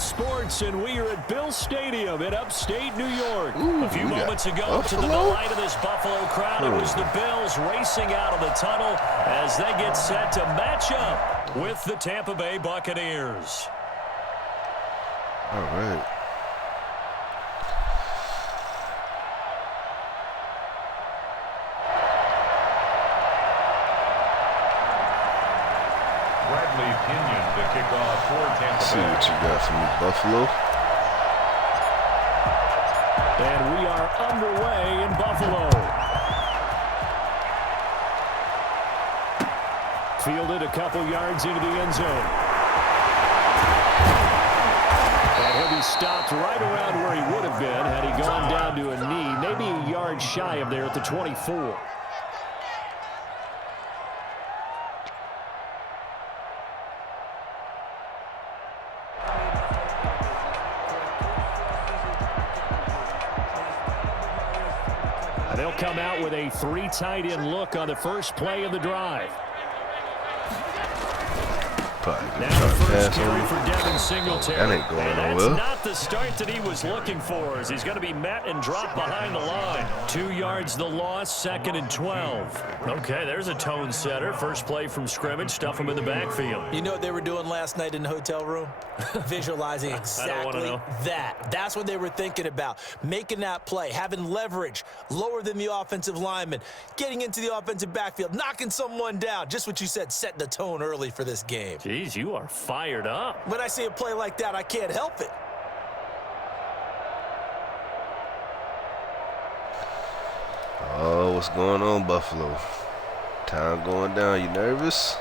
Sports, and we are at Bill Stadium in upstate New York. Ooh, a few moments ago, to the delight of this Buffalo crowd, it was the Bills racing out of the tunnel as they get set to match up with the Tampa Bay Buccaneers. All right. To kick off for Tampa Bay. See what you got for me, Buffalo. And we are underway in Buffalo. Fielded a couple yards into the end zone. And he'll be stopped right around where he would have been had he gone down to a knee, maybe a yard shy of there at the 24. They'll come out with a 3 tight end look on the first play of the drive. Now the first carry for Devin Singletary. That ain't going and nowhere. that's not the start that he was looking for, as he's going to be met and dropped behind the line. 2 yards the loss, 2nd and 12. Okay, there's a tone setter. First play from scrimmage, stuff him in the backfield. You know what they were doing last night in the hotel room? Visualizing exactly that. That's what they were thinking about. Making that play, having leverage, lower than the offensive lineman, getting into the offensive backfield, knocking someone down. Just what you said, setting the tone early for this game. Jeez, you are fired up. When I see a play like that, I can't help it. Oh, what's going on, Buffalo? Time going down. You nervous?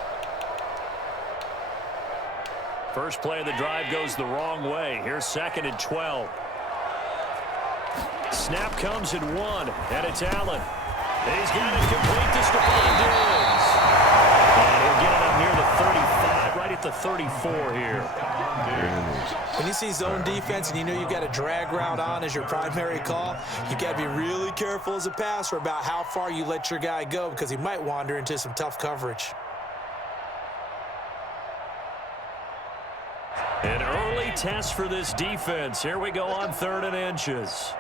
First play of the drive goes the wrong way. Here's 2nd and 12. Snap comes in 1, and it's Allen. He's got it complete to Stephon Diggs. And he'll get it up near the 35, right at the 34 here. When you see zone defense and you know you've got a drag route on as your primary call, you got to be really careful as a passer about how far you let your guy go, because he might wander into some tough coverage. An early test for this defense. Here we go on 3rd and inches.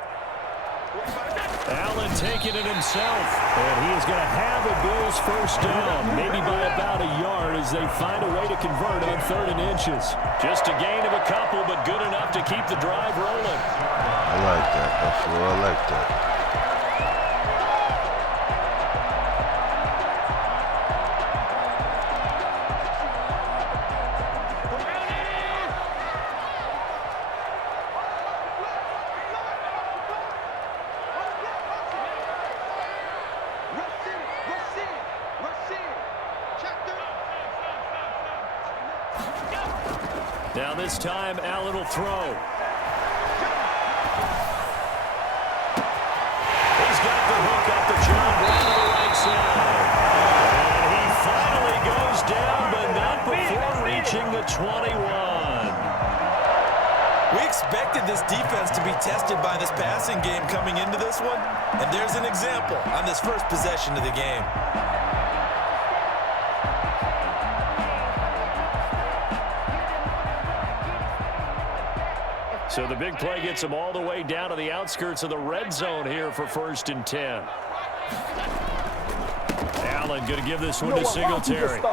Allen taking it himself, and he is going to have a Bills first down, maybe by about a yard as they find a way to convert on 3rd and inches. Just a gain of a couple, but good enough to keep the drive rolling. I like that, Buffalo. I like that. Now this time, Allen will throw. He's got the hook up to John Brown on the right side. And he finally goes down, but not before reaching the 21. We expected this defense to be tested by this passing game coming into this one, and there's an example on this first possession of the game. So the big play gets him all the way down to the outskirts of the red zone here for 1st and 10. Allen going to give this one to Singletary. And he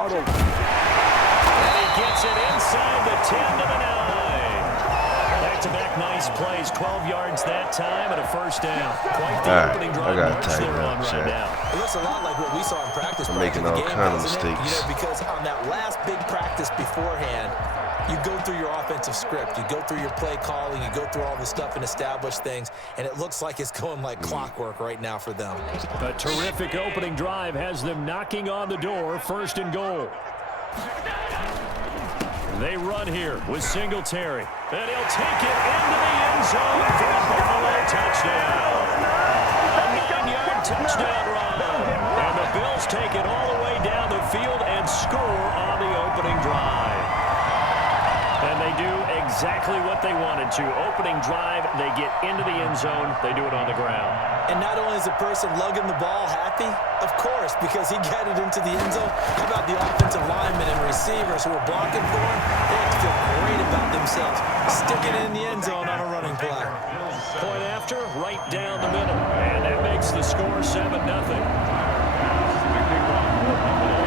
gets it inside the 10 to the 9. Back-to-back nice plays, 12 yards that time and a first down. Quite the opening drive march they're on right now. It looks a lot like what we saw in practice. I'm making all kind of mistakes. You know, because on that last big practice beforehand, you go through your offensive script, you go through your play calling, you go through all the stuff and establish things, and it looks like it's going like clockwork right now for them. A terrific opening drive has them knocking on the door, 1st and goal. They run here with Singletary, and he'll take it into the end zone for a Buffalo touchdown. A 9-yard touchdown run. And the Bills take it all the way down the field and score on the opening drive. And they do exactly what they wanted to. Opening drive, they get into the end zone. They do it on the ground. And not only is the person lugging the ball happy, of course, because he got it into the end zone. How about the offensive linemen and receivers who were blocking for him? They have to feel great about themselves, sticking it in the end zone on a running play. Point after, right down the middle. And that makes the score 7-0.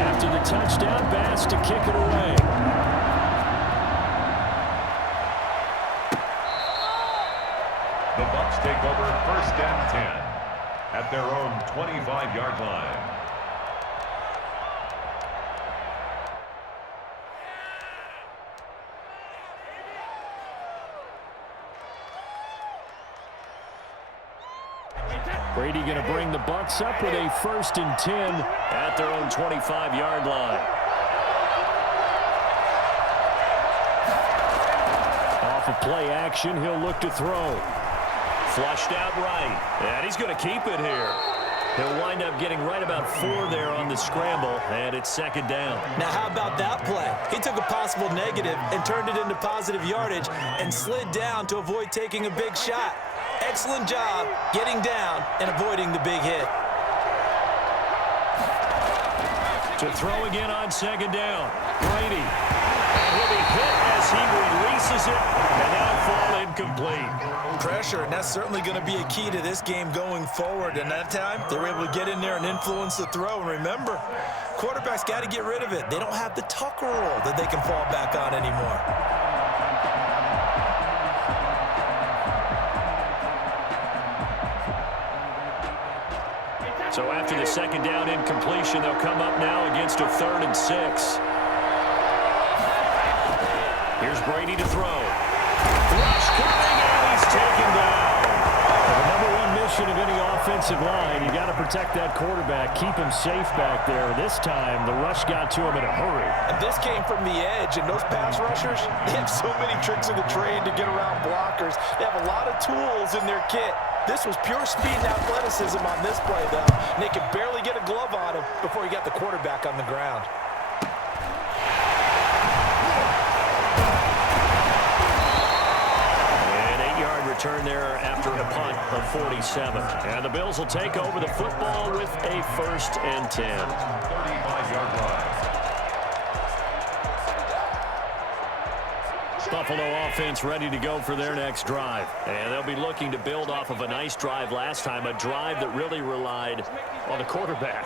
After the touchdown, Bass to kick it away. The Bucs take over 1st and 10 at their own 25-yard line. Brady going to bring the Bucs up with a 1st and 10 at their own 25-yard line. Off of play action, he'll look to throw. Flushed out right, and he's going to keep it here. He'll wind up getting right about 4 there on the scramble, and it's 2nd down. Now, how about that play? He took a possible negative and turned it into positive yardage and slid down to avoid taking a big shot. Excellent job getting down and avoiding the big hit. To throw again on 2nd down. Brady. And he'll be hit as he releases it, and that'll fall incomplete. Pressure, and that's certainly going to be a key to this game going forward. And that time, they were able to get in there and influence the throw. And remember, quarterbacks got to get rid of it. They don't have the Tucker rule that they can fall back on anymore. So after the 2nd down incompletion, they'll come up now against a 3rd and 6. Here's Brady to throw. Rush coming, and he's taken down. The number one mission of any offensive line, you got to protect that quarterback, keep him safe back there. This time, the rush got to him in a hurry. And this came from the edge, and those pass rushers, they have so many tricks of the trade to get around blockers. They have a lot of tools in their kit. This was pure speed and athleticism on this play, though. And they could barely get a glove on him before he got the quarterback on the ground. Return there after a punt of 47. And the Bills will take over the football with a 1st and 10. 35-yard line. Buffalo offense ready to go for their next drive. And they'll be looking to build off of a nice drive last time, a drive that really relied on the quarterback.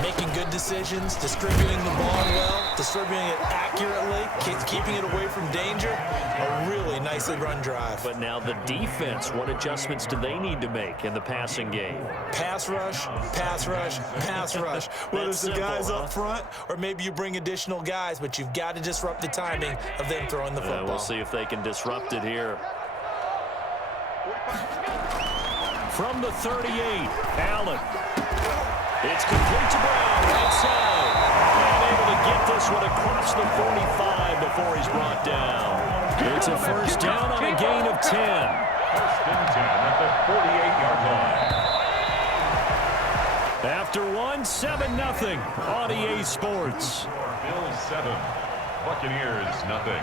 Making good decisions, distributing the ball well, distributing it accurately, keeping it away from danger. A really nicely run drive. But now the defense, what adjustments do they need to make in the passing game? Pass rush, pass rush, pass rush. Whether it's the guys up front or maybe you bring additional guys, but you've got to disrupt the timing of them throwing the football. We'll see if they can disrupt it here. From the 38, Allen. It's complete to Brown, right side. And able to get this one across the 45 before he's brought down. It's a 1st down on a gain of 10. 1st and 10 at the 48-yard line. After one, 7-0 on EA Sports. Bills 7, Buccaneers nothing.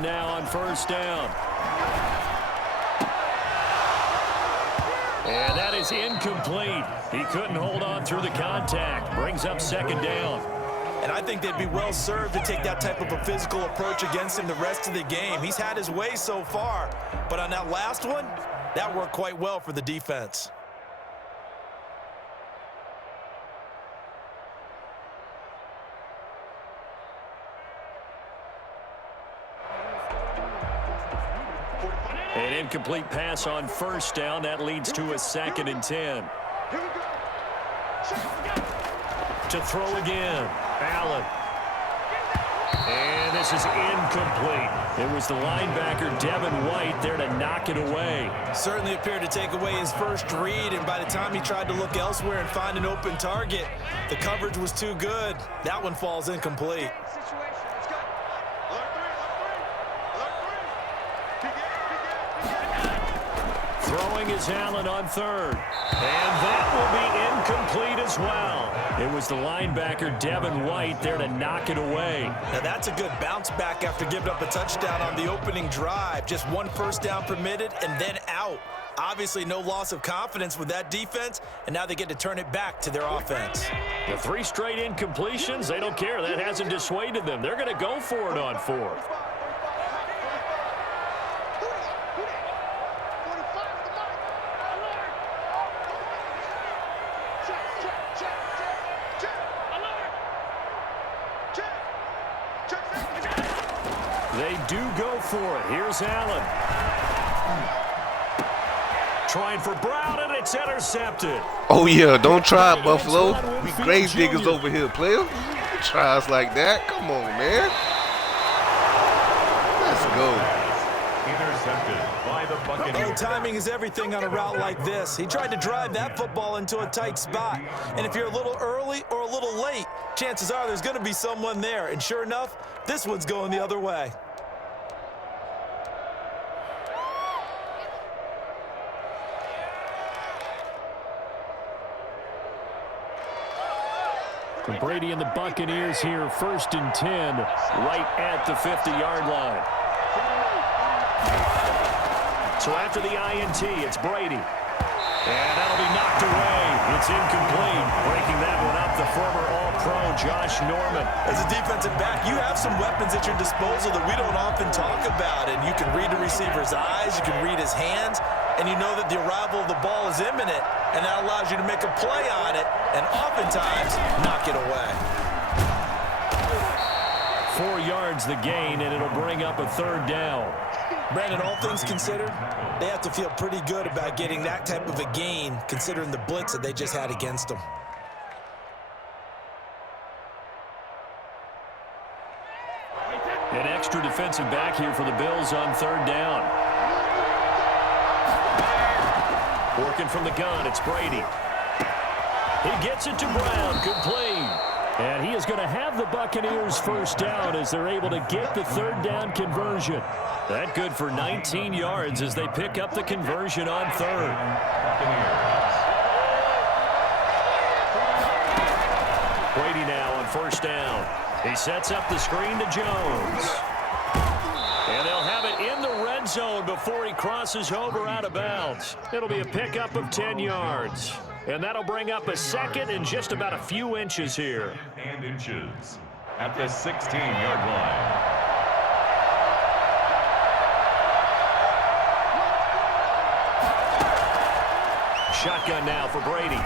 Now on 1st down. And that is incomplete. He couldn't hold on through the contact. Brings up 2nd down. And I think they'd be well served to take that type of a physical approach against him the rest of the game. He's had his way so far. But on that last one, that worked quite well for the defense. An incomplete pass on 1st down. That leads to a 2nd and 10. To throw again. Allen. And this is incomplete. It was the linebacker, Devin White, there to knock it away. Certainly appeared to take away his first read, and by the time he tried to look elsewhere and find an open target, the coverage was too good. That one falls incomplete. Throwing is Allen on third. And that will be incomplete as well. It was the linebacker, Devin White, there to knock it away. Now that's a good bounce back after giving up a touchdown on the opening drive. Just one first down permitted and then out. Obviously no loss of confidence with that defense, and now they get to turn it back to their offense. The 3 straight incompletions, they don't care. That hasn't dissuaded them. They're going to go for it on 4th. They do go for it. Here's Allen. Trying for Brown, and it's intercepted. Oh, yeah, don't try it, Buffalo. We grave diggers over here, player. Try us like that. Come on, man. Let's go. Intercepted by the Buccaneers. Timing is everything on a route like this. He tried to drive that football into a tight spot. And if you're a little early or a little late, chances are there's going to be someone there. And sure enough, this one's going the other way. Brady and the Buccaneers here, 1st and 10, right at the 50-yard line. So after the INT, it's Brady. And that'll be knocked away. It's incomplete. Breaking that one up, the former All-Pro Josh Norman. As a defensive back, you have some weapons at your disposal that we don't often talk about. And you can read the receiver's eyes, you can read his hands, and you know that the arrival of the ball is imminent, and that allows you to make a play on it and oftentimes knock it away. 4 yards the gain, and it'll bring up a 3rd down. Brandon, all things considered, they have to feel pretty good about getting that type of a gain, considering the blitz that they just had against them. An extra defensive back here for the Bills on 3rd down. Working from the gun, it's Brady. He gets it to Brown, complete. And he is going to have the Buccaneers 1st down as they're able to get the 3rd down conversion. That good for 19 yards as they pick up the conversion on 3rd. Brady now on 1st down. He sets up the screen to Jones. And they'll have it in the red zone before he crosses over out of bounds. It'll be a pickup of 10 yards. And that'll bring up a 2nd and just about a few inches here. And inches at the 16-yard line. Shotgun now for Brady.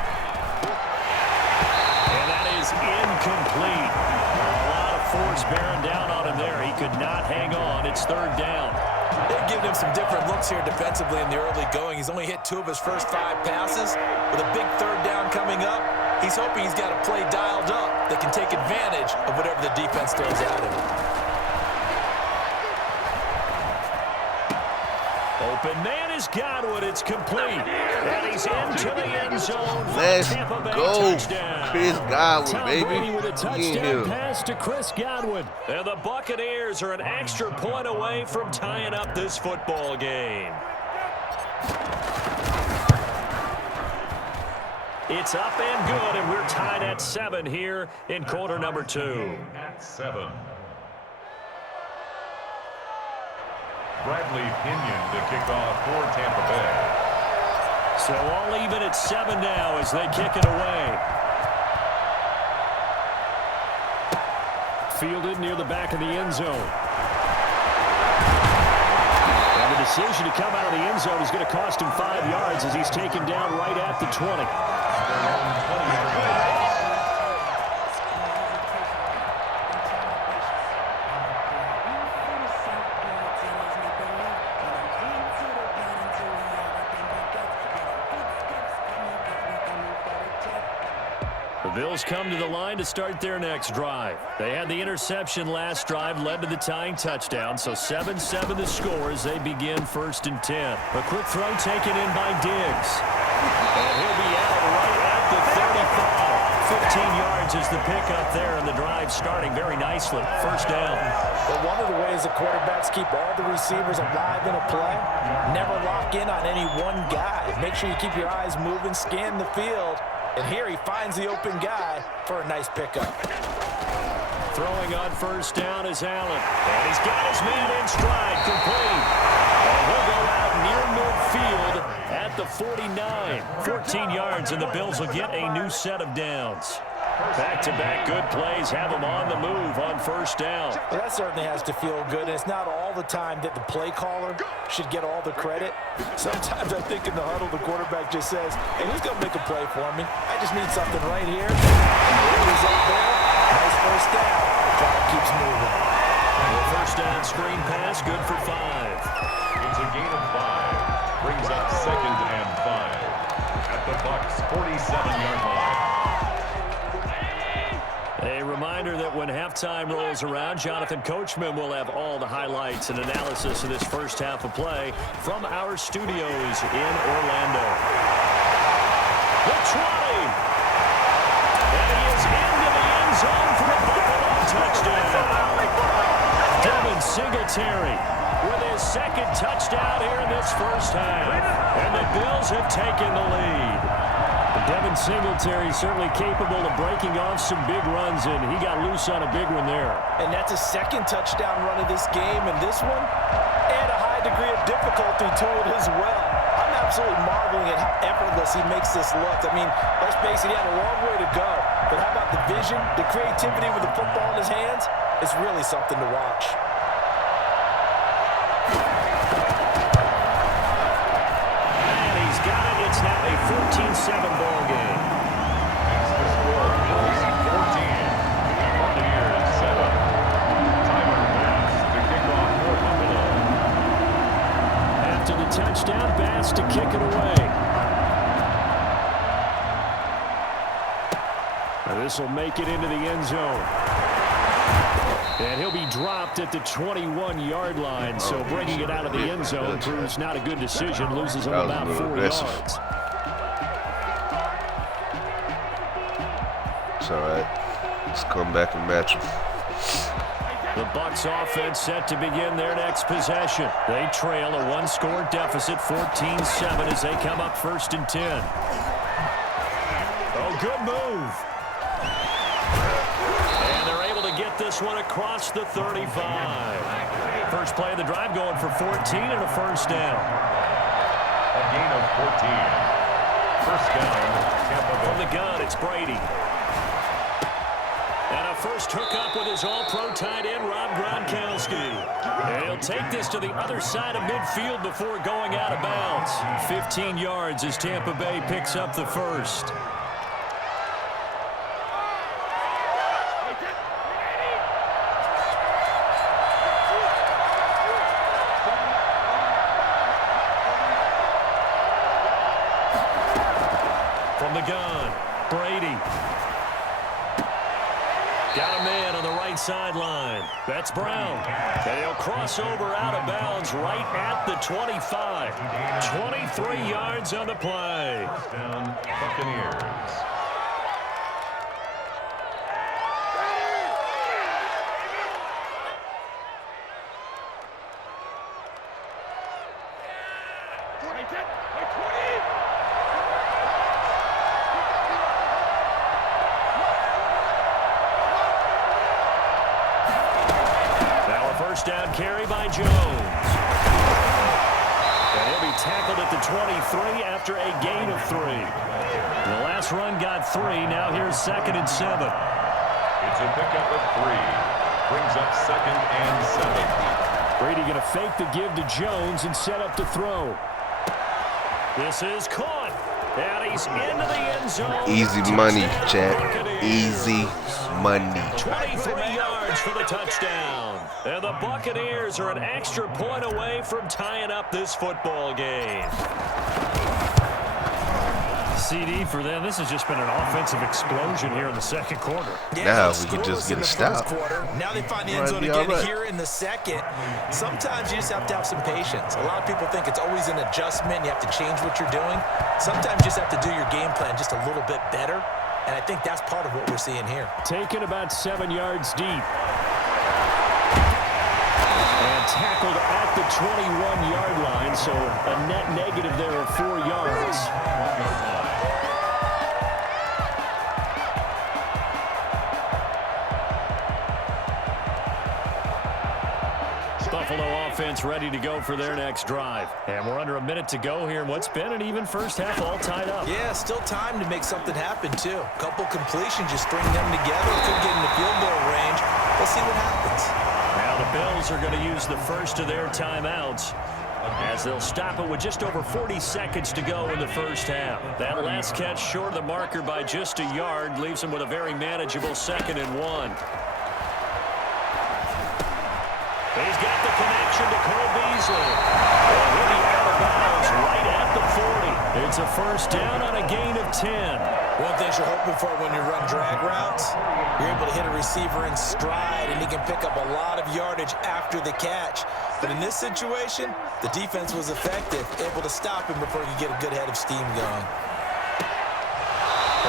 And that is incomplete. A lot of force bearing down on him there. He could not hang on. It's 3rd down. They've given him some different looks here defensively in the early going. He's only hit 2 of his first 5 passes. With a big 3rd down coming up, he's hoping he's got a play dialed up that can take advantage of whatever the defense throws at him. Open man is Godwin. It's complete. And he's into the end zone. Let's Tampa Bay go. Touchdown. Chris Godwin, Tom baby. Brady with a He in touchdown here. pass to Chris Godwin. And the Buccaneers are an extra point away from tying up this football game. It's up and good, and we're tied at 7 here in quarter number 2. At 7. Bradley Pinion to kick off for Tampa Bay. So all even at 7 now as they kick it away. Fielded near the back of the end zone. And the decision to come out of the end zone is going to cost him 5 yards as he's taken down right at the 20. The Bills come to the line to start their next drive. They had the interception last drive, led to the tying touchdown, so 7-7 the score as they begin 1st and 10. A quick throw taken in by Diggs. And he'll be out right at the 35. 15 yards is the pickup there, and the drive starting very nicely. 1st down. Well, one of the ways the quarterbacks keep all the receivers alive in a play, never lock in on any one guy. Make sure you keep your eyes moving, scan the field. And here he finds the open guy for a nice pickup. Throwing on 1st down is Allen. And he's got his man in stride, complete. And he'll go out near midfield at the 49. 14 yards, and the Bills will get a new set of downs. Back-to-back good plays have them on the move on 1st down. Well, that certainly has to feel good. And it's not all the time that the play caller should get all the credit. Sometimes I think in the huddle, the quarterback just says, hey, who's going to make a play for me? I just need something right here. And he's up there. Nice 1st down. Clock keeps moving. The 1st down screen pass, good for 5. It's a gain of 5. Brings up 2nd and 5 at the Bucs' 47-yard line. A reminder that when halftime rolls around, Jonathan Coachman will have all the highlights and analysis of this first half of play from our studios in Orlando. The 20. And he is into the end zone for a Buffalo touchdown. Devin Singletary with his 2nd touchdown here in this first half. And the Bills have taken the lead. Devin Singletary certainly capable of breaking off some big runs, and he got loose on a big one there. And that's his 2nd touchdown run of this game, and this one had a high degree of difficulty to it as well. I'm absolutely marveling at how effortless he makes this look. I mean, let's face it, he had a long way to go. But how about the vision, the creativity with the football in his hands? It's really something to watch. It's now a 14-7 ball game. It's the score. Bills 14. Buccaneers 7. Tyler Bass to kick off for Buffalo. After the touchdown, Bass to kick it away. Now this will make it into the end zone. And he'll be dropped at the 21-yard line, so bringing it out of the end zone proves not a good decision. Loses him about 4 yards. It's all right. Let's come back and match them. The Bucs offense set to begin their next possession. They trail a 1-score deficit, 14-7, as they come up 1st and 10. Oh, good move. Get this one across the 35. First play of the drive going for 14 and a 1st down. A gain of 14. 1st down, Tampa Bay. From the gun, it's Brady. And a first hookup with his all-pro tight end, Rob Gronkowski. And he'll take this to the other side of midfield before going out of bounds. 15 yards as Tampa Bay picks up the 1st. The gun, Brady. Got a man on the right sideline. That's Brown. And he'll cross over out of bounds right at the 25. 23 yards on the play. Down Buccaneers. First down carry by Jones. And he'll be tackled at the 23 after a gain of 3. The last run got 3. Now here's 2nd and 7. It's a pickup of 3. Brings up 2nd and 7. Brady going to fake the give to Jones and set up to throw. This is caught. And he's into the end zone. Easy money, chat. Easy money. 23 yards for the touchdown. And the Buccaneers are an extra point away from tying up this football game. CD for them. This has just been an offensive explosion here in the second quarter. Yeah, now if we could just get a stop. Now they find the end zone again here in the second. Sometimes you just have to have some patience. A lot of people think it's always an adjustment. You have to change what you're doing. Sometimes you just have to do your game plan just a little bit better. And I think that's part of what we're seeing here. Taken about 7 yards deep. And tackled at the 21-yard line, so a net negative there of 4 yards. Buffalo offense ready to go for their next drive. And we're under a minute to go here in what's been an even first half, all tied up. Yeah, still time to make something happen, too. A couple completions, just string them together. Could get in the field goal range. We'll see what happens. Now the Bills are going to use the first of their timeouts as they'll stop it with just over 40 seconds to go in the first half. That last catch short of the marker by just a yard leaves them with a very manageable 2nd and 1. He's got the connection to Cole Beasley. And he'll be out of bounds right at the 40. It's a first down on a gain of 10. One thing you're hoping for when you run drag routes, you're able to hit a receiver in stride, and he can pick up a lot of yardage after the catch. But in this situation, the defense was effective, able to stop him before he could get a good head of steam going.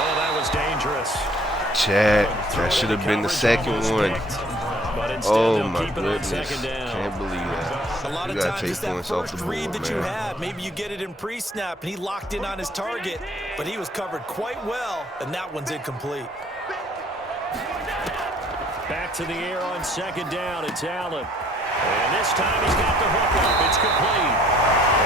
Oh, that was dangerous. Chad, that should have been the second one. Oh my goodness, can't believe that. A lot of times it's that first read that you have. Maybe you get it in pre-snap and he locked in on his target, but he was covered quite well, and that one's incomplete. Back to the air on 2nd down, it's Allen. And this time he's got the hook up, it's complete.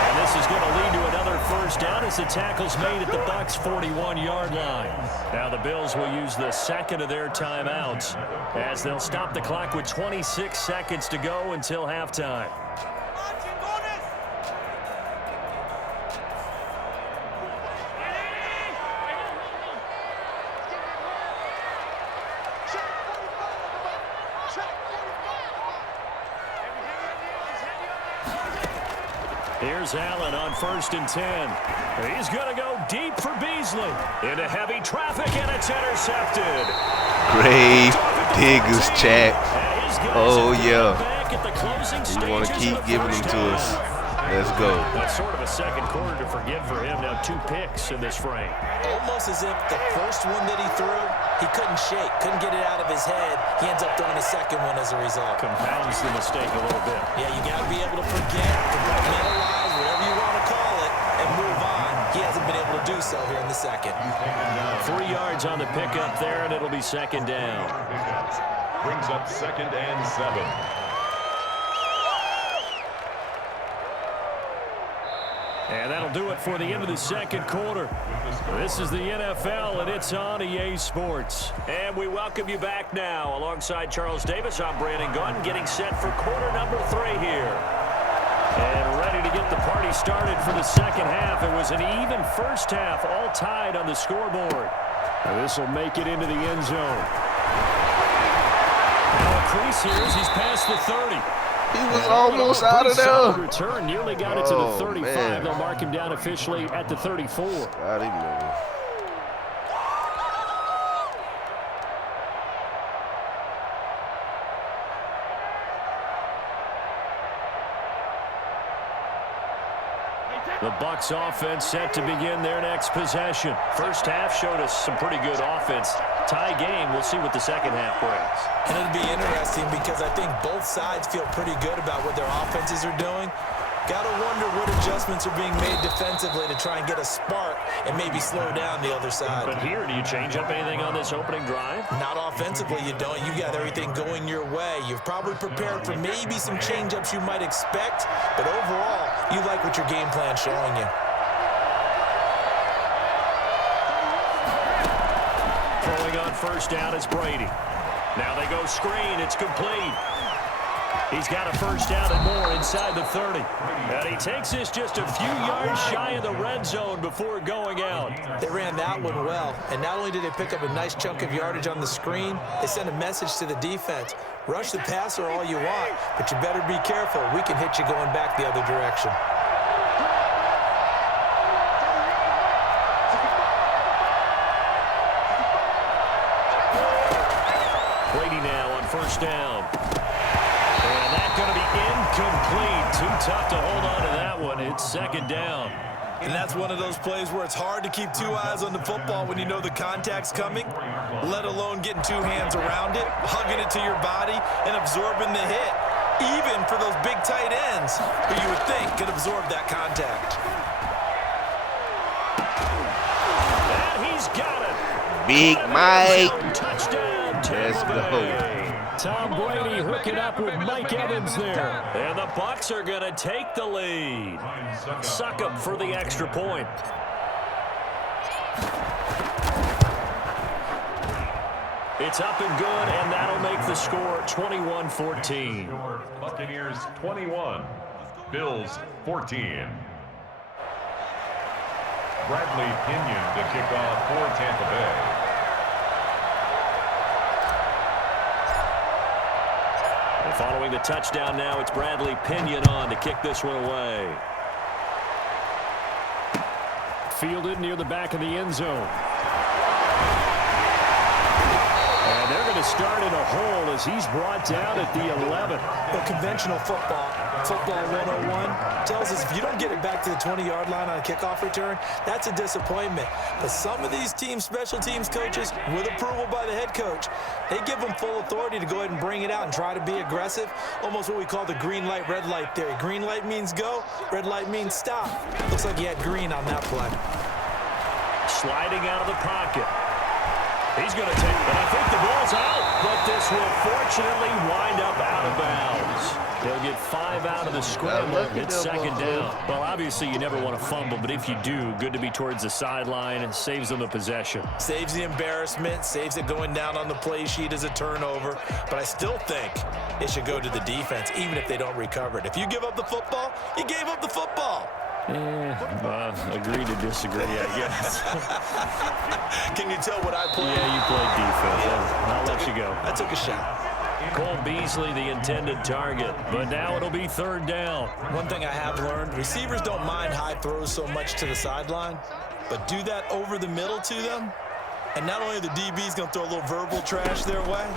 And this is going to lead to another first down as the tackle's made at the Bucs' 41-yard line. Now the Bills will use the second of their timeouts as they'll stop the clock with 26 seconds to go until halftime. Here's Allen on 1st and 10. He's going to go deep for Beasley. Into heavy traffic, and it's intercepted. Grave diggers, Chad. Oh, yeah. You want to keep giving them to us. Let's go. That's sort of a second quarter to forget for him. Now 2 picks in this frame. Almost as if the first one that he threw, he couldn't shake, couldn't get it out of his head. He ends up throwing a second one as a result. Compounds the mistake a little bit. Yeah, you got to be able to forget, compartmentalize, whatever you want to call it, and move on. He hasn't been able to do so here in the second. 3 yards on the pickup there, and it'll be 2nd down. Brings up 2nd and 7. And that'll do it for the end of the second quarter. This is the NFL, and it's on EA Sports. And we welcome you back now. Alongside Charles Davis, I'm Brandon Gunn, getting set for quarter number 3 here. And ready to get the party started for the second half. It was an even first half, all tied on the scoreboard. And this will make it into the end zone. Now a crease here as he's past the 30. He was almost out of there. Return, nearly got it to the 35. Man. They'll mark him down officially at the 34. I didn't know. The Bucs offense set to begin their next possession. First half showed us some pretty good offense. Tie game, we'll see what the second half brings. And it'll be interesting because I think both sides feel pretty good about what their offenses are doing. Got to wonder what adjustments are being made defensively to try and get a spark and maybe slow down the other side. But here, do you change up anything on this opening drive? Not offensively, you don't. You got everything going your way. You've probably prepared for maybe some change-ups you might expect, but overall, you like what your game plan's showing you. Throwing on first down is Brady. Now they go screen. It's complete. He's got a first down and more inside the 30. And he takes this just a few yards shy of the red zone before going out. They ran that one well. And not only did they pick up a nice chunk of yardage on the screen, they sent a message to the defense. Rush the passer all you want, but you better be careful. We can hit you going back the other direction. first down. And that's going to be incomplete. Too tough to hold on to that one. It's second down. And that's one of those plays where it's hard to keep 2 eyes on the football when you know the contact's coming, let alone getting 2 hands around it, hugging it to your body, and absorbing the hit, even for those big tight ends who you would think could absorb that contact. And he's got it. Big Mike. Touchdown, Let's Tampa go. Bay. Tom Brady hooking up with Mike Evans there. And the Bucs are going to take the lead. Suck up for the extra point. It's up and good, and that'll make the score 21-14. Buccaneers 21, Bills 14. Bradley Pinion to kick off for Tampa Bay. Following the touchdown now, it's Bradley Pinion on to kick this one away. Fielded near the back of the end zone. And they're going to start in a hole as he's brought down at the 11. Well, conventional football 101, tells us if you don't get it back to the 20-yard line on a kickoff return, that's a disappointment. But some of these team special teams coaches, with approval by the head coach, they give them full authority to go ahead and bring it out and try to be aggressive, almost what we call the green light, red light theory. Green light means go, red light means stop. Looks like he had green on that play. Sliding out of the pocket. He's going to take it, and I think the ball's out, but this will fortunately wind up out of bounds. They'll get 5 out of the scramble. It's second down. Well, obviously, you never want to fumble, but if you do, good to be towards the sideline and saves them the possession. Saves the embarrassment, saves it going down on the play sheet as a turnover, but I still think it should go to the defense, even if they don't recover it. If you give up the football, you gave up the football. Agree to disagree, I guess. Can you tell what I played? Yeah, you played defense. Yeah. I'll let you go. I took a shot. Cole Beasley, the intended target, but now it'll be third down. One thing I have learned, receivers don't mind high throws so much to the sideline, but do that over the middle to them, and not only are the DBs going to throw a little verbal trash their way,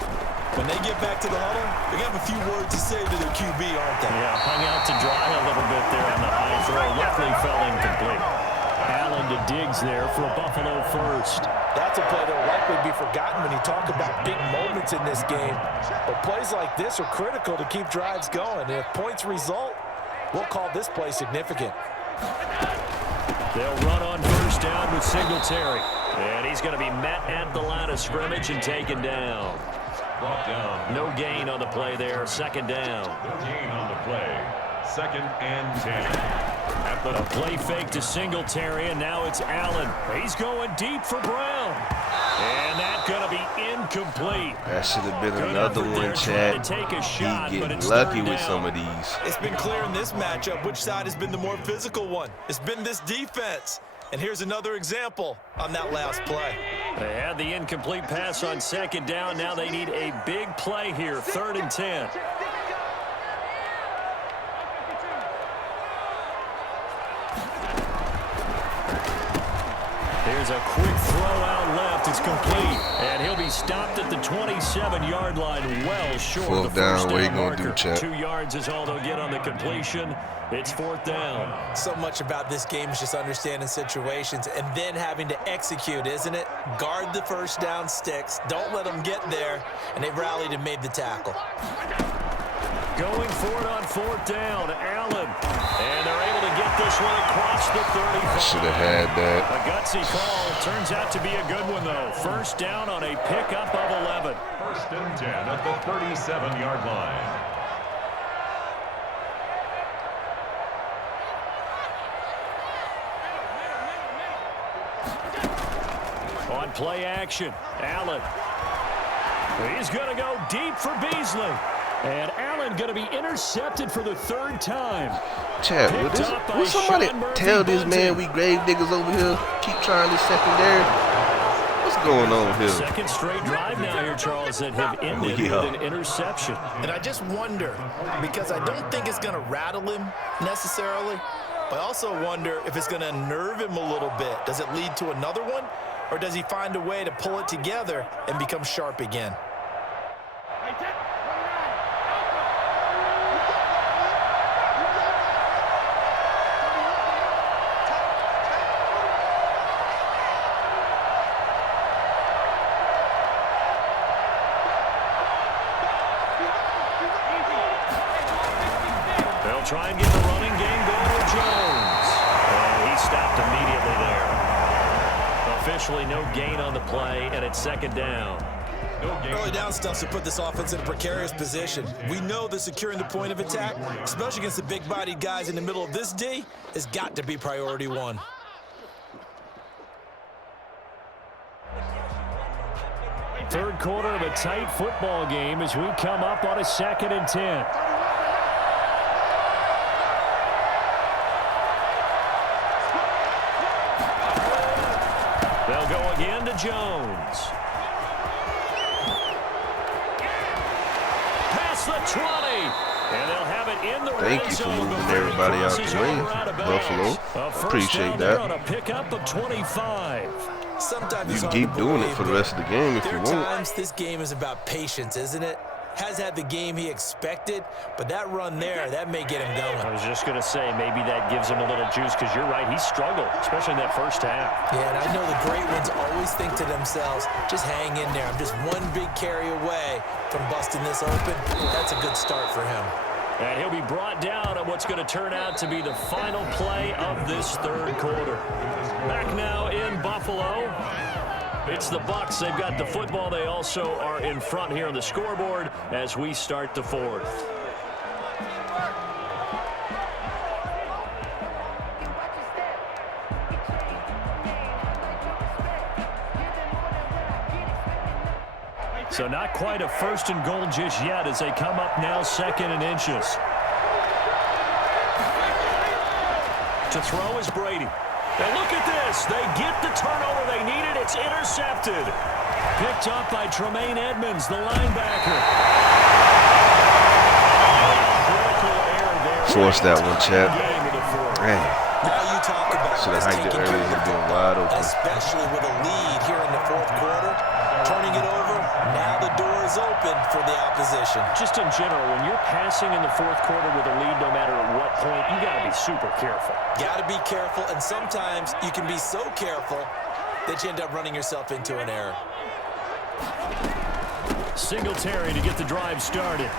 when they get back to the huddle, they're going to have a few words to say to their QB, aren't they? Yeah, hung out to dry a little bit there on the high throw. Luckily fell incomplete. Allen to Diggs there for a Buffalo first. That's a play that will likely be forgotten when you talk about big moments in this game. But plays like this are critical to keep drives going. And if points result, we'll call this play significant. They'll run on first down with Singletary. And he's going to be met at the line of scrimmage and taken down. No gain on the play there. Second down. No gain on the play. Second and 10. A play fake to Singletary, and now it's Allen. He's going deep for Brown. And that's going to be incomplete. That should have been another one, Chad. He getting lucky with some of these. It's been clear in this matchup which side has been the more physical one. It's been this defense. And here's another example on that last play. They had the incomplete pass on second down. Now they need a big play here, 3rd and 10. Here's a quick throw out left. It's complete. And he'll be stopped at the 27-yard line, well short of the first down marker. 2 yards is all they'll get on the completion. It's 4th down. So much about this game is just understanding situations and then having to execute, isn't it? Guard the first down sticks. Don't let them get there. And they rallied and made the tackle. Going for it on 4th down, Allen. And they're able to get this one across the 35. I should have had that. A gutsy call. Turns out to be a good one, though. First down on a pickup of 11. 1st and 10 at the 37-yard line. On play action, Allen. He's going to go deep for Beasley. And Allen going to be intercepted for the 3rd time. Chad, will somebody tell this man we grave diggers over here? Keep trying this secondary. What's going on here? Second straight drive now here, Charles, that have ended with an interception. And I just wonder, because I don't think it's going to rattle him necessarily, but I also wonder if it's going to unnerve him a little bit. Does it lead to another one? Or does he find a way to pull it together and become sharp again? try and get the running game going with Jones. And he stopped immediately there. Officially no gain on the play, and it's second down. Early down stuff to put this offense in a precarious position. We know that securing the point of attack, especially against the big-bodied guys in the middle of this D, has got to be priority one. Third quarter of a tight football game as we come up on a 2nd and 10. They'll go again to Jones. Past the 20. And they'll have it in the Thank you for moving everybody out the way, Buffalo. Appreciate that. On a pickup of 25. Sometimes You can keep doing it for the rest of the game if you want. There are times this game is about patience, isn't it? Has had the game he expected, but that run there, that may get him going. I was just going to say, maybe that gives him a little juice, because you're right, he struggled, especially in that first half. Yeah, and I know the great ones always think to themselves, just hang in there. I'm just one big carry away from busting this open. That's a good start for him. And he'll be brought down on what's going to turn out to be the final play of this third quarter. Back now in Buffalo. It's the Bucs. They've got the football. They also are in front here on the scoreboard as we start the fourth. So not quite a 1st and goal just yet as they come up now 2nd and inches. To throw is Brady. And look at this. They get the turnover they needed. It's intercepted. Picked up by Tremaine Edmonds, the linebacker. Force that one, Chad. Man. Now you talk about should have hiked it earlier. He'd been wide open. Especially with a lead here in the fourth quarter. Turning it over, now the door is open for the opposition. Just in general, when you're passing in the fourth quarter with a lead, no matter at what point, you got to be super careful. Got to be careful, and sometimes you can be so careful that you end up running yourself into an error. Singletary to get the drive started.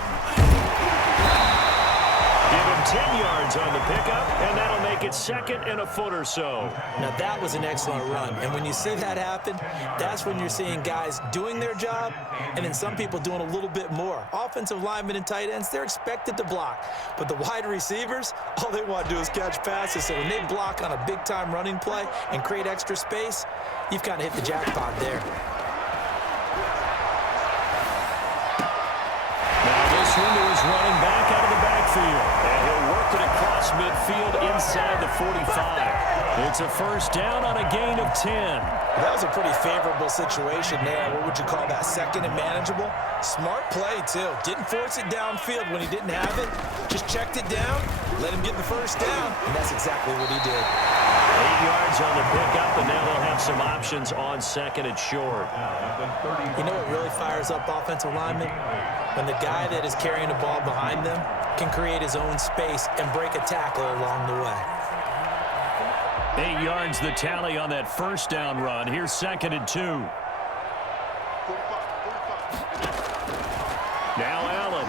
Give him 10 yards on the pickup, and that'll make it 2nd and a foot or so. Now, that was an excellent run, and when you see that happen, that's when you're seeing guys doing their job, and then some people doing a little bit more. Offensive linemen and tight ends, they're expected to block, but the wide receivers, all they want to do is catch passes, so when they block on a big-time running play and create extra space, you've kind of hit the jackpot there. Swindle is running back out of the backfield, and he'll work it across midfield inside the 45. It's a 1st down on a gain of 10. That was a pretty favorable situation there. What would you call that? 2nd and manageable? Smart play, too. Didn't force it downfield when he didn't have it. Just checked it down, let him get the 1st down, and that's exactly what he did. 8 yards on the pickup, and now they'll have some options on 2nd and short. You know what really fires up offensive linemen? When the guy that is carrying the ball behind them can create his own space and break a tackle along the way. 8 yards the tally on that 1st down run. Here's 2nd and 2. Now Allen.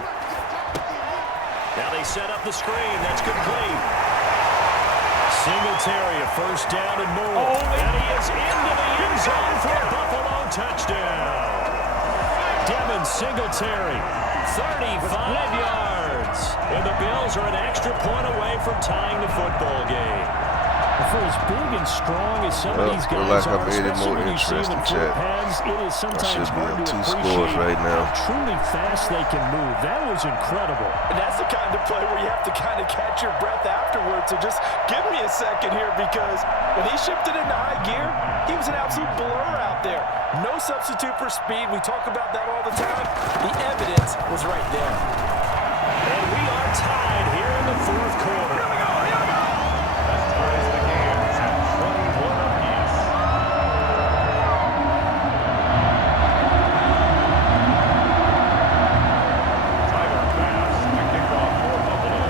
Now they set up the screen. That's complete. Singletary, a 1st down and more. And he is into the end zone for a Buffalo touchdown. Devin Singletary, 35 yards. And the Bills are an extra point away from tying the football game. For as big and strong as some of these guys like are, I made it more especially when you see them in full pads, it is sometimes hard to appreciate right now. how truly fast they can move. That was incredible. And that's the kind of play where you have to kind of catch your breath afterwards. So just give me a second here, because when he shifted into high gear, he was an absolute blur out there. No substitute for speed. We talk about that all the time. The evidence was right there. And we are tied here in the fourth quarter. That ties the game at 21 apiece. Tyler Bass, the kickoff for Buffalo.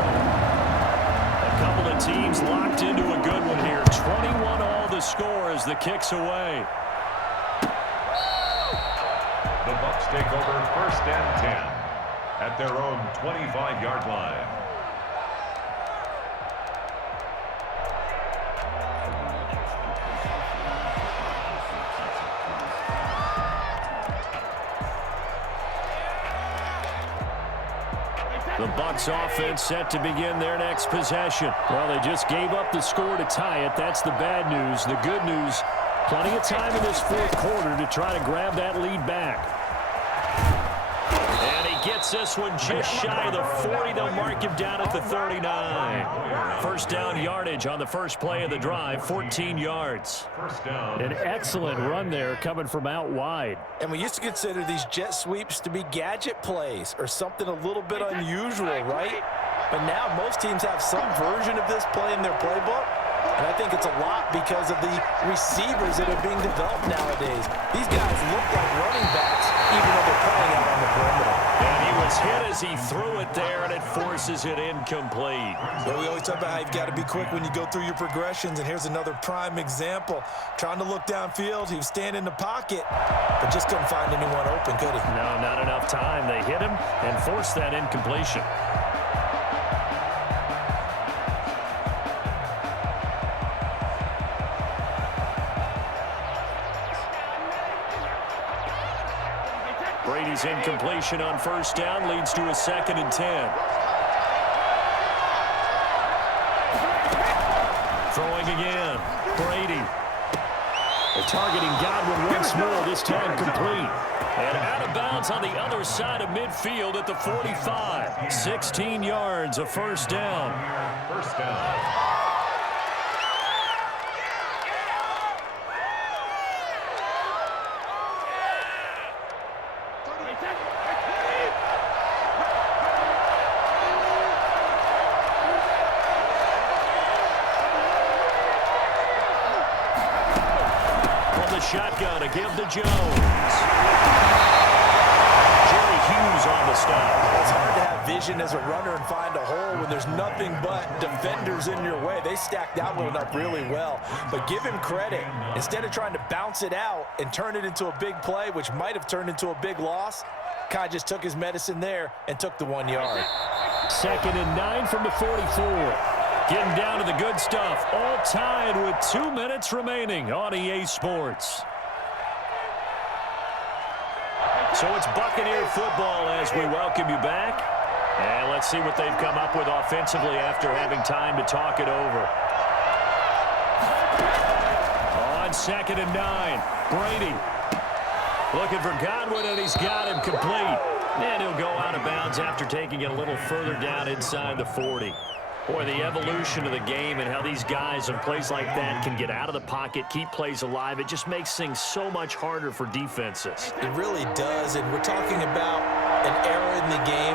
A couple of teams locked into a good one here. 21 all the score as the kick's away. The Bucs take over 1st and 10 at their own 25-yard line. The Bucs offense set to begin their next possession. Well, they just gave up the score to tie it. That's the bad news. The good news, plenty of time in this fourth quarter to try to grab that lead back. And he gets this one just shy of the 40. They'll mark him down at the 39. First down yardage on the first play of the drive, 14 yards. First down. An excellent run there coming from out wide. And we used to consider these jet sweeps to be gadget plays or something a little bit unusual, right? But now most teams have some version of this play in their playbook. And I think it's a lot because of the receivers that are being developed nowadays. These guys look like running backs even though they're playing out on the perimeter. And he was hit as he threw it there, and it forces it incomplete. Well, we always talk about how you've got to be quick when you go through your progressions, and here's another prime example. Trying to look downfield, he was standing in the pocket, but just couldn't find anyone open, could he? No, not enough time. They hit him and forced that incompletion. Brady's incompletion on first down leads to a 2nd and 10. Throwing again. Brady. They're targeting Godwin once more, this time complete. And out of bounds on the other side of midfield at the 45. 16 yards, a first down. First down. Shotgun to give to Jones. Jerry Hughes on the stop. It's hard to have vision as a runner and find a hole when there's nothing but defenders in your way. They stacked that one up really well. But give him credit. Instead of trying to bounce it out and turn it into a big play, which might have turned into a big loss, Kai just took his medicine there and took the 1 yard. 2nd and 9 from the 44. Getting down to the good stuff. All tied with 2 minutes remaining on EA Sports. So it's Buccaneer football as we welcome you back. And let's see what they've come up with offensively after having time to talk it over. On 2nd and 9, Brady looking for Godwin, and he's got him complete. And he'll go out of bounds after taking it a little further down inside the 40. Boy, the evolution of the game and how these guys on plays like that can get out of the pocket, keep plays alive, it just makes things so much harder for defenses. It really does, and we're talking about an era in the game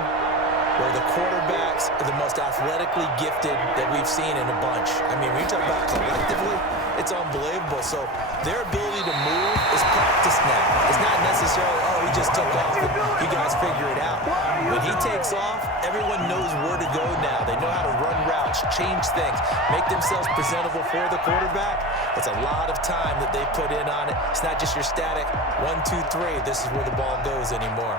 where the quarterbacks are the most athletically gifted that we've seen in a bunch. I mean, when you talk about collectively, it's unbelievable. So their ability to move is practiced now. It's not necessarily, oh, he just took off and you guys figure it out. When he takes off, everyone knows where to go now. They know how to run routes, change things, make themselves presentable for the quarterback. It's a lot of time that they put in on it. It's not just your static 1, 2, 3. This is where the ball goes anymore.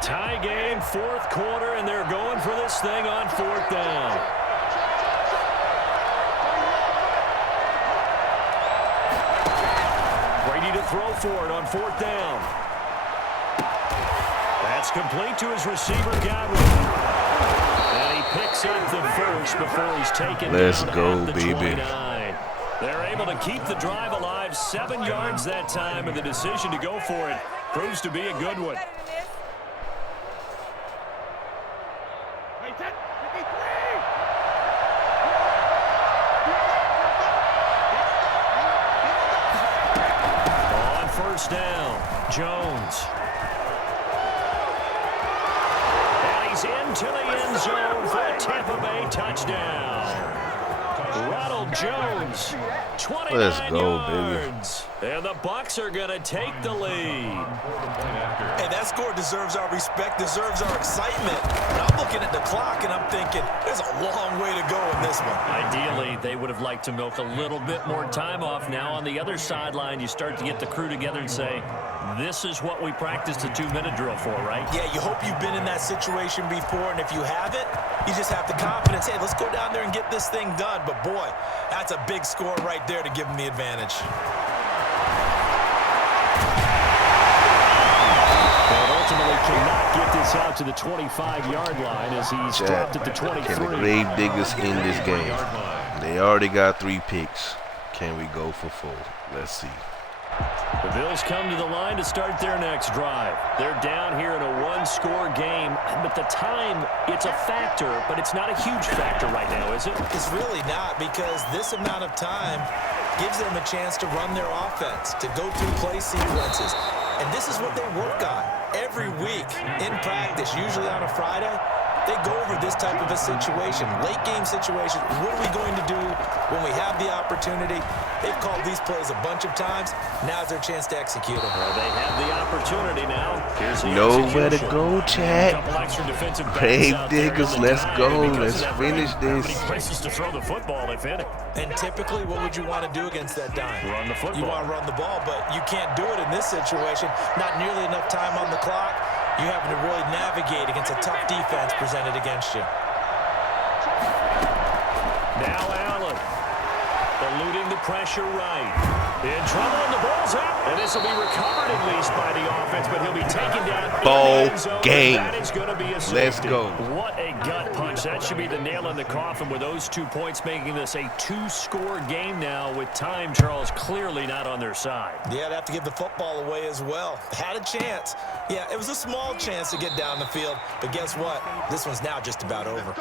Tie game, fourth quarter, and they're going for this thing on 4th down. Brady to throw for it on 4th down. That's complete to his receiver, Godwin. And he picks up the first before he's taken Let's down go, at the baby. 29. They're able to keep the drive alive, 7 yards that time, and the decision to go for it proves to be a good one. On first down, Jones. And he's into the end zone for a Tampa Bay touchdown. Ronald Jones, 29 Let's go, baby. yards. And the Bucs are going to take the lead. Hey, that score deserves our respect, deserves our excitement. And I'm looking at the clock, and I'm thinking, there's a long way to go in this one. Ideally, they would have liked to milk a little bit more time off. Now on the other sideline, you start to get the crew together and say, this is what we practiced a 2-minute drill for, right? Yeah, you hope you've been in that situation before, and if you haven't, you just have the confidence, hey, let's go down there and get this thing done. But, boy, that's a big score right there to give them the advantage. And ultimately cannot get this out to the 25-yard line as he's dropped at the 23. Can the grave diggers in this game? They already got 3 picks. Can we go for 4? Let's see. The Bills come to the line to start their next drive. They're down here in a 1-score game, but the time, it's a factor, but it's not a huge factor right now, is it? It's really not, because this amount of time gives them a chance to run their offense, to go through play sequences. And this is what they work on every week in practice, usually on a Friday. They go over this type of a situation, late-game situation. What are we going to do when we have the opportunity? They've called these plays a bunch of times. Now's their chance to execute them. Well, they have the opportunity now. Here's the Nowhere to execution. go, Chad. Couple extra defensive backs Grave out there diggers, in the let's dime go. because Let's of that finish rain. How many this. places to throw the football, if any? And typically, what would you want to do against that dime? Run the football. You want to run the ball, but you can't do it in this situation. Not nearly enough time on the clock. You're having to really navigate against a tough defense presented against you. Now Allen, eluding the pressure right. In trouble, and the ball's out. And this will be recovered at least by the offense, but he'll be taken down. Ball in the end zone. game. That is going to be a safety. Let's go. What a gut punch. That should be the nail in the coffin with those 2 points, making this a 2-score game now with time, Charles, clearly not on their side. Yeah, they have to give the football away as well. Had a chance. Yeah, it was a small chance to get down the field, but guess what? This one's now just about over.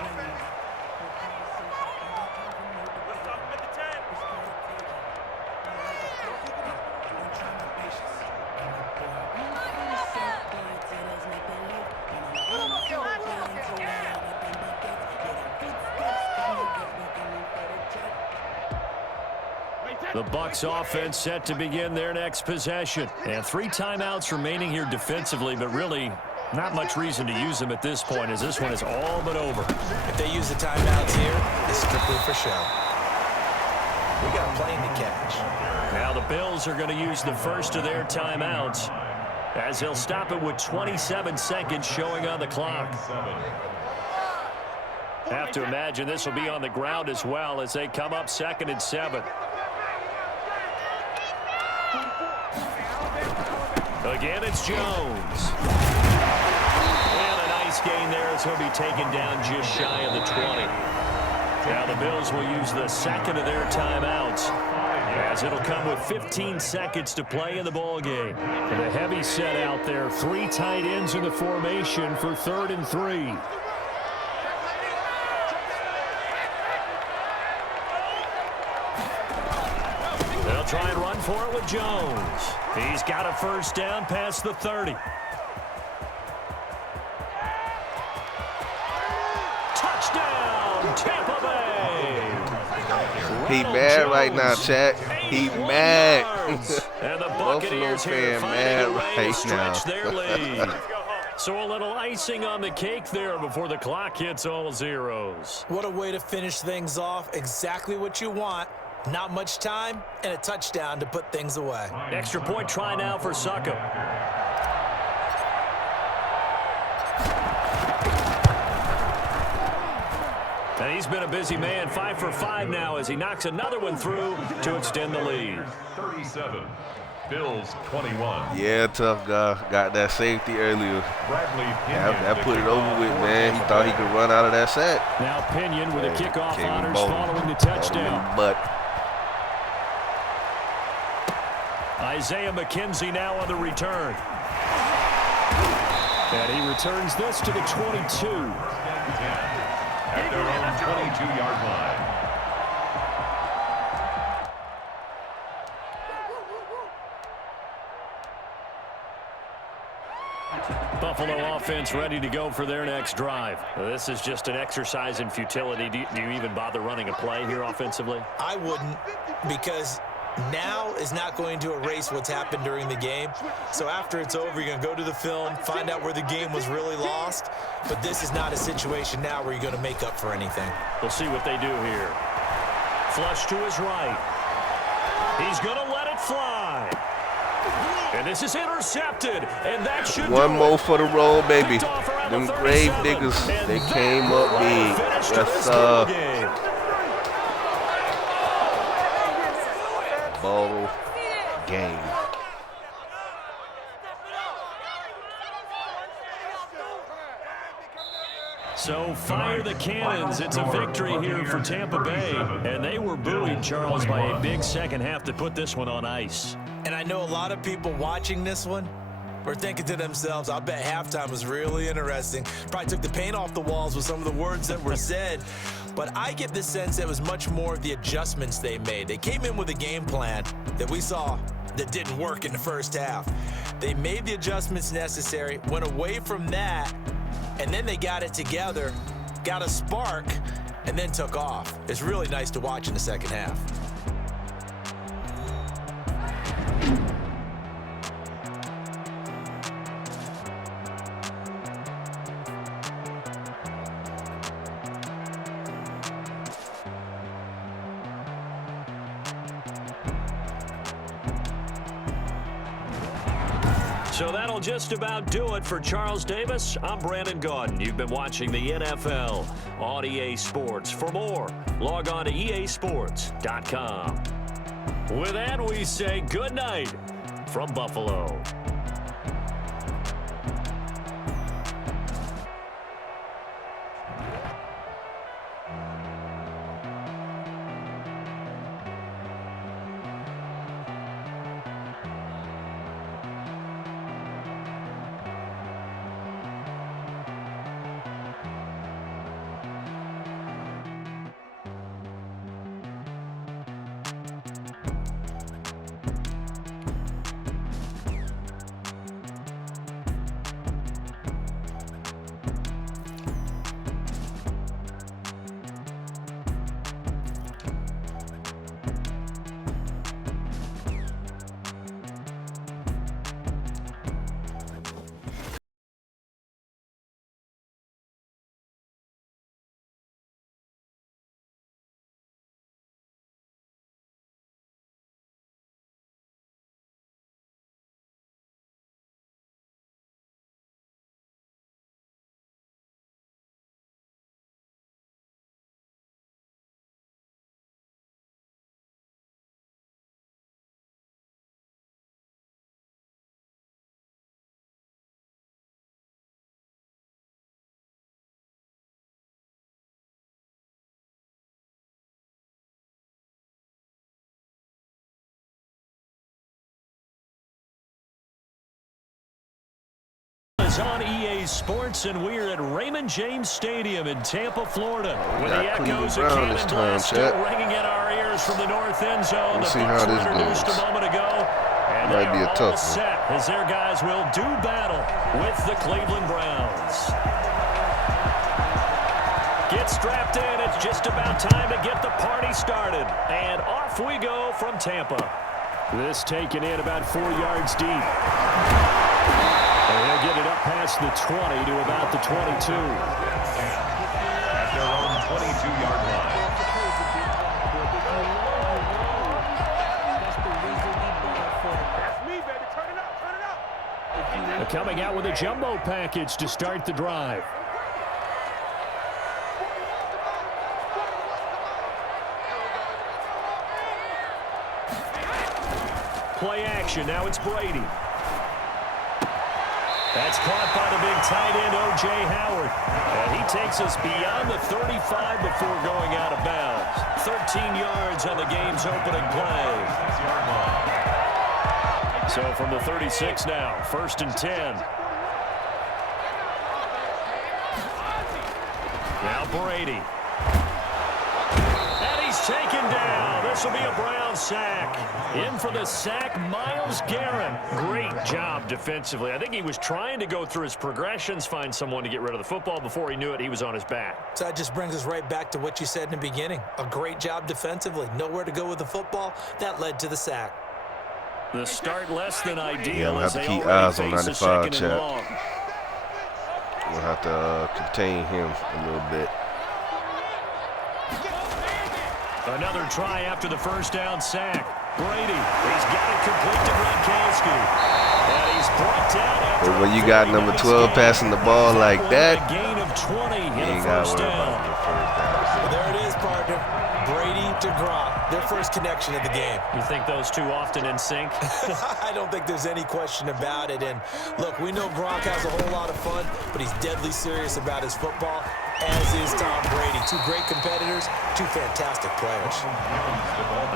The Bucs offense set to begin their next possession. And 3 timeouts remaining here defensively, but really not much reason to use them at this point as this one is all but over. If they use the timeouts here, it's strictly for show. We got a plane to catch. Now the Bills are going to use the first of their timeouts as they'll stop it with 27 seconds showing on the clock. Have to imagine this will be on the ground as well as they come up 2nd and 7. Again, it's Jones. And a nice gain there as he'll be taken down just shy of the 20. Now the Bills will use the second of their timeouts as it'll come with 15 seconds to play in the ball game. And a heavy set out there. 3 tight ends in the formation for 3rd and 3. They'll try and run for it with Jones. He's got a first down past the 30. Touchdown, Tampa Bay. He mad right now, Chad. He mad. And the Buffalo Buccaneers here fan finding a mad way right to stretch now. their lead. So a little icing on the cake there before the clock hits all zeros. What a way to finish things off. Exactly what you want. Not much time and a touchdown to put things away. Extra point try now for Succo. And he's been a busy man, 5 for 5 now as he knocks another one through to extend the lead. 37, Bills 21. Yeah, tough guy. Got that safety earlier. That put it over with, man. He thought he could run out of that sack. Now Pinion with a kickoff Came honors bowling. following the touchdown. But Isaiah McKenzie now on the return. And he returns this to the 22. At their own 22-yard line. Buffalo offense ready to go for their next drive. This is just an exercise in futility. Do you even bother running a play here offensively? I wouldn't, because now is not going to erase what's happened during the game. So after it's over, you're going to go to the film, find out where the game was really lost. But this is not a situation now where you're going to make up for anything. We'll see what they do here. Flush to his right. He's going to let it fly. And this is intercepted, and that should one more for the roll, baby. Them grave diggers, they came up big. That's ball game. So fire the cannons. It's a victory here for Tampa Bay, and they were buoyed, Charles, by a big second half to put this one on ice. And I know a lot of people watching this one were thinking to themselves, I bet halftime was really interesting. Probably took the paint off the walls with some of the words that were said. But I get the sense that it was much more of the adjustments they made. They came in with a game plan that we saw that didn't work in the first half. They made the adjustments necessary, went away from that, and then they got it together, got a spark, and then took off. It's really nice to watch in the second half. So that'll just about do it for Charles Davis. I'm Brandon Gaudin. You've been watching the NFL on EA Sports. For more, log on to easports.com. With that, we say good night from Buffalo. On EA Sports, and we're at Raymond James Stadium in Tampa, Florida, with the echoes of cannon blast still ringing in our ears from the north end zone. We'll the Bucs were introduced goes. a moment ago, and Might be a tough one. set as their guys will do battle with the Cleveland Browns. Get strapped in. It's just about time to get the party started, and off we go from Tampa. This taken in about 4 yards deep. And they'll get it up past the 20 to about the 22. At their own 22-yard line. They're coming out with a jumbo package to start the drive. Play action. Now it's Brady. That's caught by the big tight end, O.J. Howard. And he takes us beyond the 35 before going out of bounds. 13 yards on the game's opening play. So from the 36 now, 1st and 10. Now Brady. And he's taken down. This will be a Brown sack. In for the sack, Myles Garrett. Great job defensively. I think he was trying to go through his progressions, find someone to get rid of the football. Before he knew it, he was on his back. So that just brings us right back to what you said in the beginning. A great job defensively. Nowhere to go with the football. That led to the sack. The start less than ideal. Yeah, we'll have to keep eyes on 95, chat. We'll have to contain him a little bit. Another try after the first down sack. Brady, he's got it complete to Gronkowski. And he's brought down after But when you got number 12 passing the ball like that, a gain of 20 you in ain't the got to first worry down. about your first down. Well, there it is, partner. Brady to Gronk, their first connection of the game. You think those two often in sync? I don't think there's any question about it. And look, we know Gronk has a whole lot of fun, but he's deadly serious about his football, as is Tom Brady. Two great competitors, two fantastic players.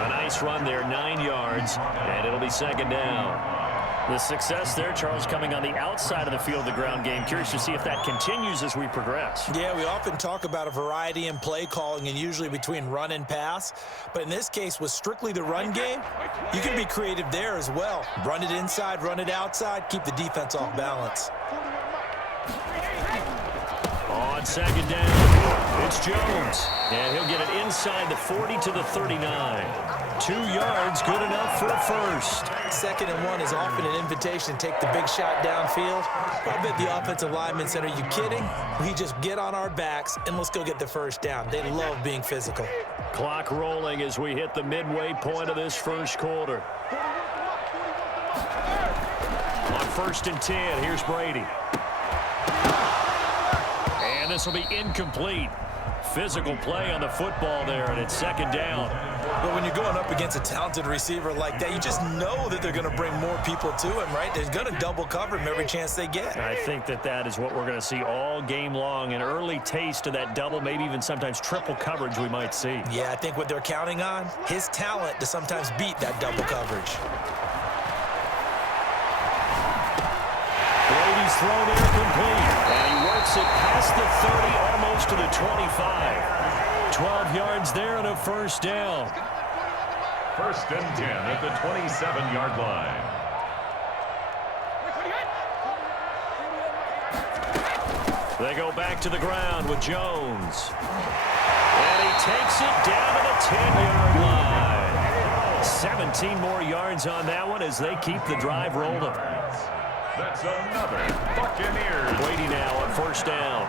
A nice run there, 9 yards, and it'll be second down. The success there, Charles, coming on the outside of the field of the ground game. Curious to see if that continues as we progress. Yeah, we often talk about a variety in play calling and usually between run and pass. But in this case, with strictly the run game, you can be creative there as well. Run it inside, run it outside, keep the defense off balance. On second down, it's Jones. And he'll get it inside the 40 to the 39. 2 yards, good enough for a first. 2nd and 1 is often an invitation to take the big shot downfield. I bet the offensive linemen said, are you kidding? We just get on our backs and let's go get the first down. They love being physical. Clock rolling as we hit the midway point of this first quarter. On 1st and 10, here's Brady. And this will be incomplete. Physical play on the football there, and it's 2nd down. But when you're going up against a talented receiver like that, you just know that they're going to bring more people to him, right? They're going to double cover him every chance they get. I think that is what we're going to see all game long. An early taste of that double, maybe even sometimes triple coverage we might see. Yeah, I think what they're counting on, his talent to sometimes beat that double coverage. Brady's thrown incomplete, and he works it past the 30, almost to the 25. 12 yards there and a first down. 1st and 10 at the 27-yard line. They go back to the ground with Jones. And he takes it down to the 10-yard line. 17 more yards on that one as they keep the drive rolling. That's another Buccaneers. Brady now on 1st down.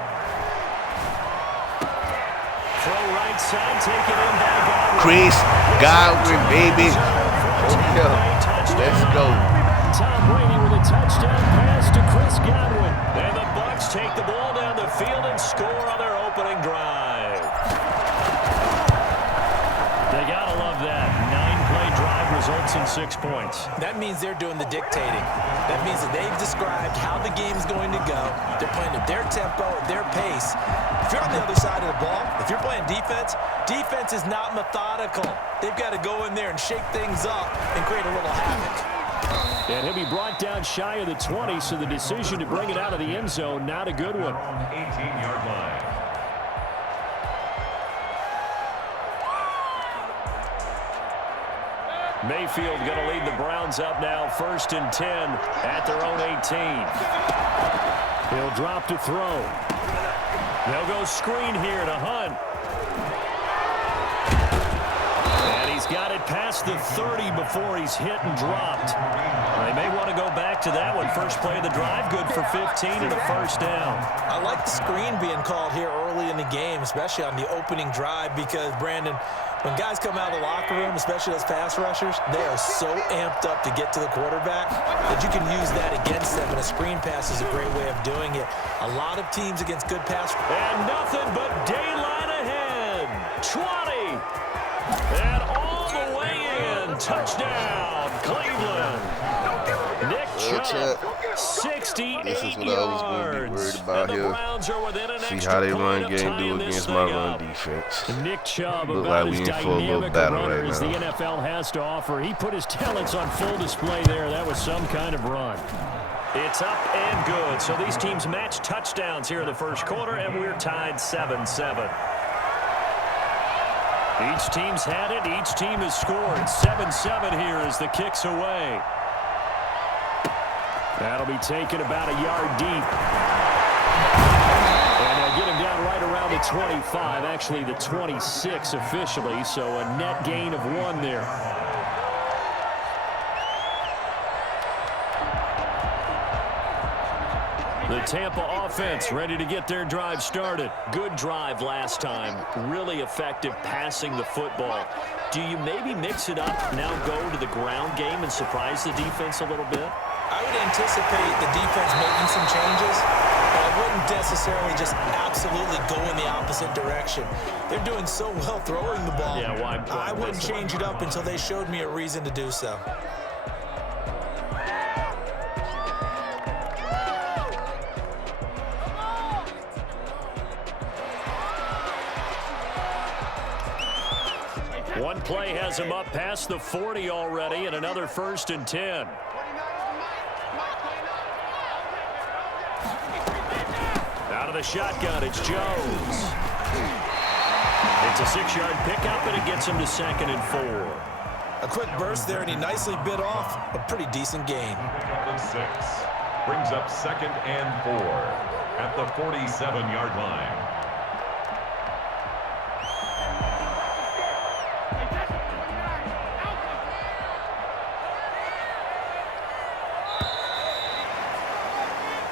Throw right side, take it in by Godwin. Chris Godwin, baby. Oh, yeah. Let's go. Tom Brady with a touchdown pass to Chris Godwin. And the Bucs take the ball down the field and score on their opening drive. They gotta love that. 9-play drive results in 6 points. That means they're doing the dictating. That means that they've described how the game's going to go. They're playing at their tempo, at their pace. If you're on the other side of the ball, if you're playing defense, defense is not methodical. They've got to go in there and shake things up and create a little havoc. And he'll be brought down shy of the 20, so the decision to bring it out of the end zone, not a good one. 18-yard line. Mayfield going to lead the Browns up now, 1st and 10 at their own 18. He'll drop to throw. They'll go screen here to Hunt. And he's got it past the 30 before he's hit and dropped. They may want to go back to that one. First play of the drive, good for 15 and a first down. I like the screen being called here early in the game, especially on the opening drive, because, Brandon, when guys come out of the locker room, especially those pass rushers, they are so amped up to get to the quarterback that you can use that against them, and a screen pass is a great way of doing it. A lot of teams against good pass. And nothing but daylight ahead. 20. And all the way in. Touchdown, Cleveland. Nick Chubb, 68 This is what I was going to be worried about here. See how they run game do against my run defense. Nick Chubb, Look about like we as in for a little dynamic a battle runner right as the now. NFL has to offer. He put his talents on full display there. That was some kind of run. It's up and good. So these teams match touchdowns here in the first quarter, and we're tied 7-7. Each team's had it. Each team has scored. 7-7 here as the kick's away. That'll be taken about a yard deep. And they'll get him down right around the 25, actually the 26 officially, so a net gain of 1 there. The Tampa offense ready to get their drive started. Good drive last time. Really effective passing the football. Do you maybe mix it up, now go to the ground game and surprise the defense a little bit? I would anticipate the defense making some changes, but I wouldn't necessarily just absolutely go in the opposite direction. They're doing so well throwing the ball. Yeah, why I wouldn't change it up until they showed me a reason to do so. One play has him up past the 40 already, and another 1st and 10. Out of the shotgun, it's Jones. It's a 6-yard pickup, and it gets him to 2nd and 4. A quick burst there, and he nicely bit off a pretty decent gain. Pickup of 6. Brings up 2nd and 4 at the 47-yard line.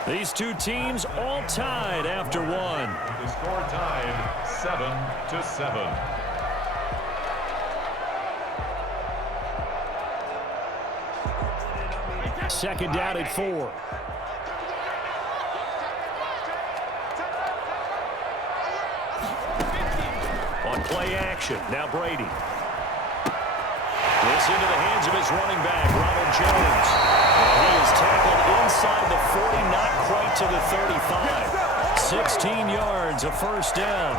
These two teams all tied after 1. The score tied 7-7. Second down at 4. On play action, now Brady. This into the hands of his running back, Ronald Jones. And he is tackled inside the 40, not quite to the 35. 16 yards, a 1st down.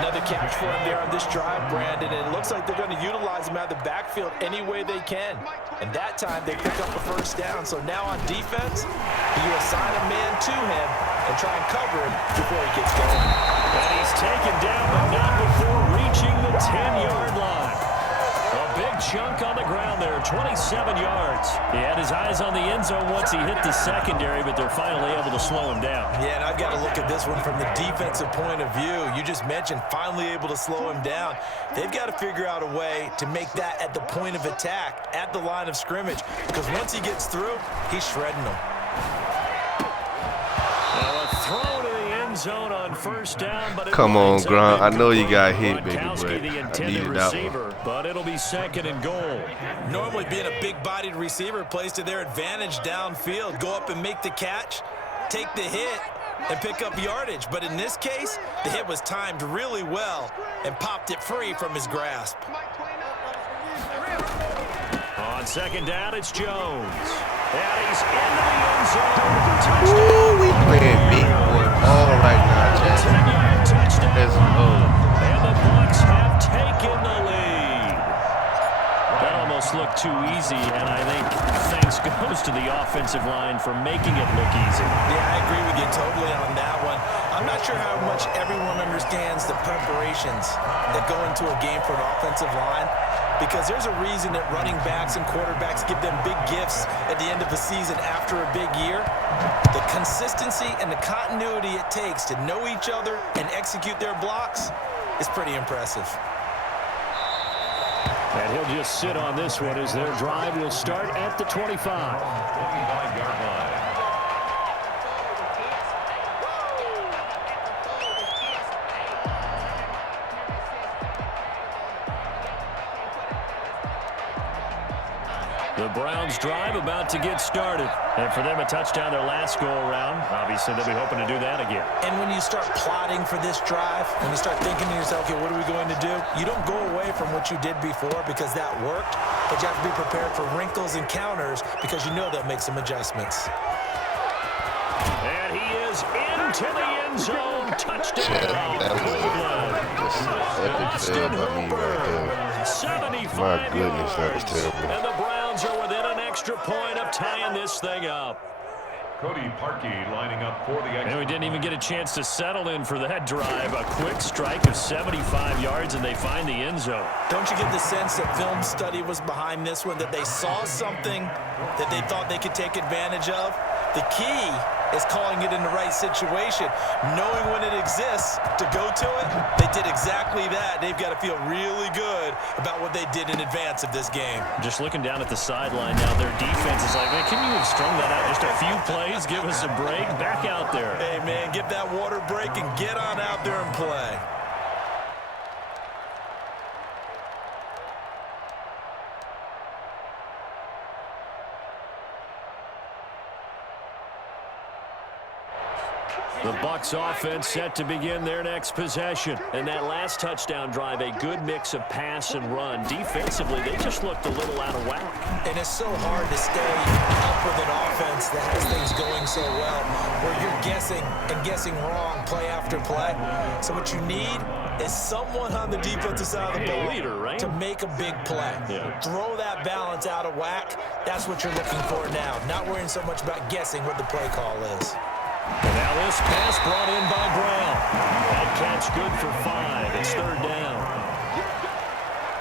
Another catch for him there on this drive, Brandon, and it looks like they're going to utilize him out of the backfield any way they can. And that time, they pick up a 1st down. So now on defense, you assign a man to him and try and cover him before he gets going. And he's taken down, but not before reaching the 10-yard line. A big chunk on the ground there, 27 yards. He had his eyes on the end zone once he hit the secondary, but they're finally able to slow him down. Yeah, and I've got to look at this one from the defensive point of view. You just mentioned finally able to slow him down. They've got to figure out a way to make that at the point of attack, at the line of scrimmage, because once he gets through, he's shredding them. Now a throw to the end zone on 1st down, but Come on, Grunt. I know you got hit, baby, but I needed that one. But it'll be 2nd and goal. Normally being a big-bodied receiver plays to their advantage downfield. Go up and make the catch, take the hit, and pick up yardage. But in this case, the hit was timed really well and popped it free from his grasp. On 2nd down, it's Jones. And he's into the end zone. Touchdown. Ooh, we playing big boy ball right now, Jackson. 10-yard touchdown. Let's go. And the Bucs have taken the lead. That almost looked too easy, and I think thanks goes to the offensive line for making it look easy. Yeah, I agree with you totally on that one. I'm not sure how much everyone understands the preparations that go into a game for an offensive line, because there's a reason that running backs and quarterbacks give them big gifts at the end of a season after a big year. The consistency and the continuity it takes to know each other and execute their blocks is pretty impressive. And he'll just sit on this one as their drive will start at the 25. 25-yard line. The Browns drive about to get started. And for them, a touchdown their last go-around. Obviously, they'll be hoping to do that again. And when you start plotting for this drive, when you start thinking to yourself, okay, what are we going to do? You don't go away from what you did before because that worked, but you have to be prepared for wrinkles and counters because you know they'll make some adjustments. And he is into the end zone. Touchdown. That was just an epic fail by me right there. 75 My goodness, that was yards. terrible. And the Browns are within an extra point of tying this thing up. Cody Parkey lining up for the extra. And we didn't even get a chance to settle in for that drive. A quick strike of 75 yards, and they find the end zone. Don't you get the sense that film study was behind this one, that they saw something that they thought they could take advantage of? The key is calling it in the right situation, knowing when it exists to go to it. They did exactly that. They've got to feel really good about what they did in advance of this game. Just looking down at the sideline now, their defense is like, man, can you have strung that out just a few plays? Give us a break. Back out there. Hey, man, give that water break and get on out there and play. The Bucs offense set to begin their next possession. And that last touchdown drive, a good mix of pass and run. Defensively, they just looked a little out of whack. And it's so hard to stay up with an offense that has things going so well, where you're guessing and guessing wrong play after play. So what you need is someone on the defensive side of the ball leader, right? to make a big play. Yeah. Throw that balance out of whack. That's what you're looking for now. Not worrying so much about guessing what the play call is. Now this pass brought in by Brown. That catch good for 5. It's third down.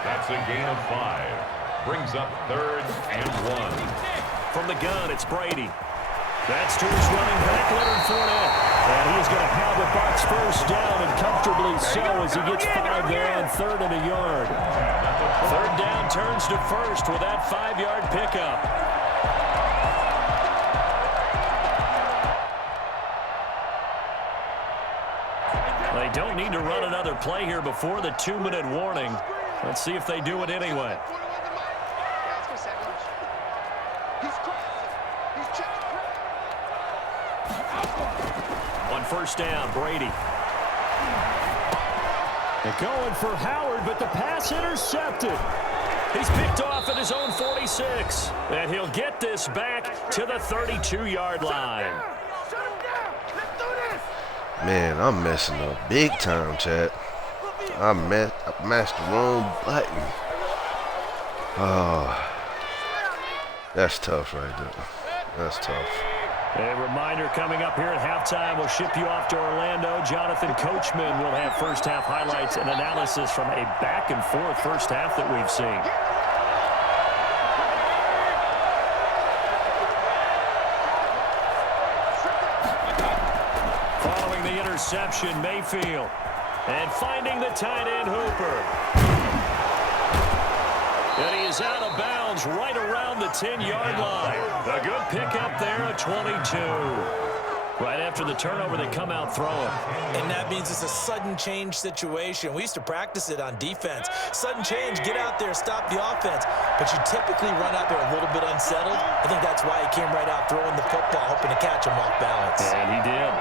That's a gain of 5. Brings up 3rd and 1. From the gun, it's Brady. That's to his running back, Leonard Fournette. And he's going to have the Bucs first down, and comfortably so as he gets 5 there on 3rd and a yard. 3rd down turns to 1st with that 5-yard pickup. They don't need to run another play here before the 2-minute warning. Let's see if they do it anyway. On first down, Brady. They're going for Howard, but the pass intercepted. He's picked off at his own 46. And he'll get this back to the 32-yard line. Man, I'm messing up big time, chat. I mashed the wrong button. Oh, that's tough right there. That's tough. A reminder coming up here at halftime, we'll ship you off to Orlando. Jonathan Coachman will have first half highlights and analysis from a back-and-forth first half that we've seen. Following the interception, Mayfield. And finding the tight end, Hooper. And he is out of bounds right around the 10-yard line. A good pickup there at 22. Right after the turnover, they come out throwing. And that means it's a sudden change situation. We used to practice it on defense. Sudden change, get out there, stop the offense. But you typically run out there a little bit unsettled. I think that's why he came right out throwing the football, hoping to catch him off balance. And he did.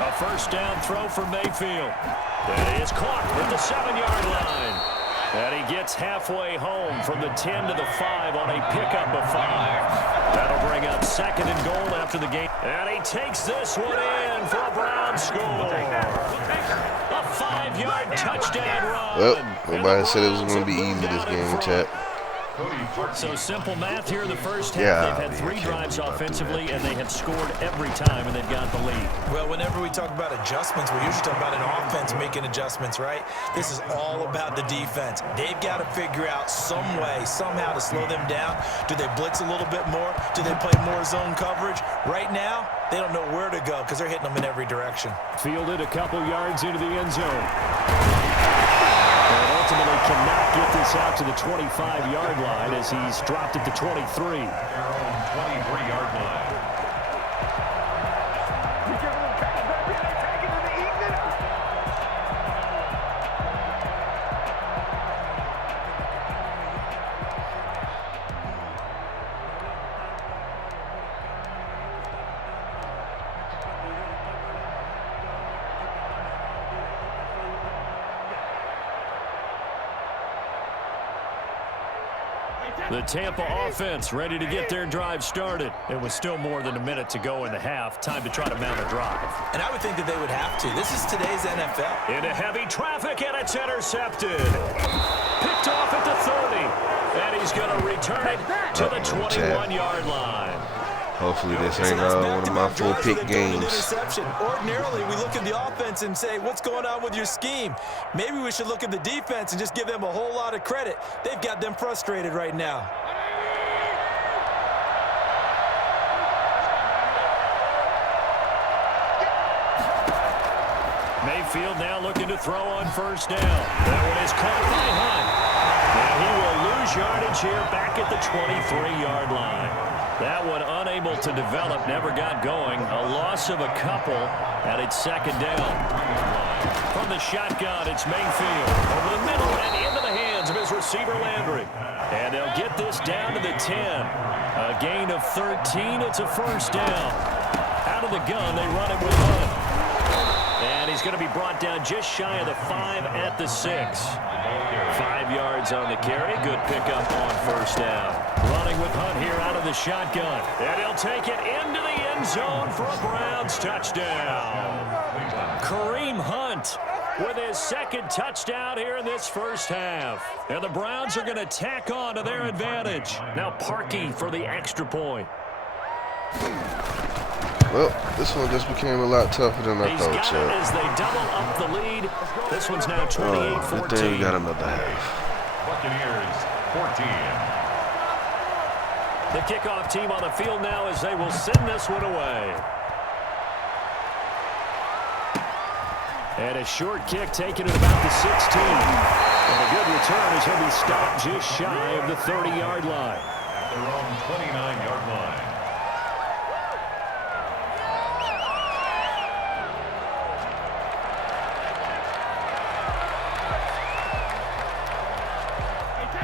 A first down throw for Mayfield. And he is caught at the 7-yard line. And he gets halfway home from the 10 to the 5 on a pickup of 5. That'll bring up 2nd and goal after the game. And he takes this one in for a Brown score. A 5-yard touchdown run. Well, nobody said it was going to be easy this game, chat. So simple math here in the first half. Yeah, they've had 3 drives offensively, and they have scored every time, and they've got the lead. Well, whenever we talk about adjustments, we usually talk about an offense making adjustments, right? This is all about the defense. They've got to figure out some way, somehow to slow them down. Do they blitz a little bit more? Do they play more zone coverage? Right now, they don't know where to go because they're hitting them in every direction. Fielded a couple yards into the end zone. And ultimately cannot get this out to the 25-yard line as he's dropped at the 23. 23-yard line. The Tampa offense ready to get their drive started. It was still more than a minute to go in the half. Time to try to mount a drive. And I would think that they would have to. This is today's NFL. Into heavy traffic, and it's intercepted. Picked off at the 30. And he's going to return it to the 21-yard line. Hopefully this ain't one of my full pick games. Ordinarily, we look at the offense and say, what's going on with your scheme? Maybe we should look at the defense and just give them a whole lot of credit. They've got them frustrated right now. Mayfield now looking to throw on first down. That one is caught by Hunt. And he will lose yardage here back at the 23-yard line. That one unable to develop, never got going. A loss of a couple, and it's second down. From the shotgun, it's Mayfield. Over the middle and into the hands of his receiver, Landry. And they'll get this down to the 10. A gain of 13. It's a first down. Out of the gun, they run it with Hunt. And he's going to be brought down just shy of the 5 at the 6. 5 yards on the carry. Good pickup on first down. Running with Hunt here out of the shotgun. And he'll take it into the end zone for a Browns touchdown. Kareem Hunt with his second touchdown here in this first half. And the Browns are going to tack on to their advantage. Now Parkey for the extra point. Well, this one just became a lot tougher than I thought, Chad. As they double up the lead. This one's now 28-14. Good thing we got another half. Buccaneers 14. The kickoff team on the field now as they will send this one away. And a short kick taken at about the 16. And a good return as he'll be stopped just shy of the 30-yard line. At their own 29-yard line.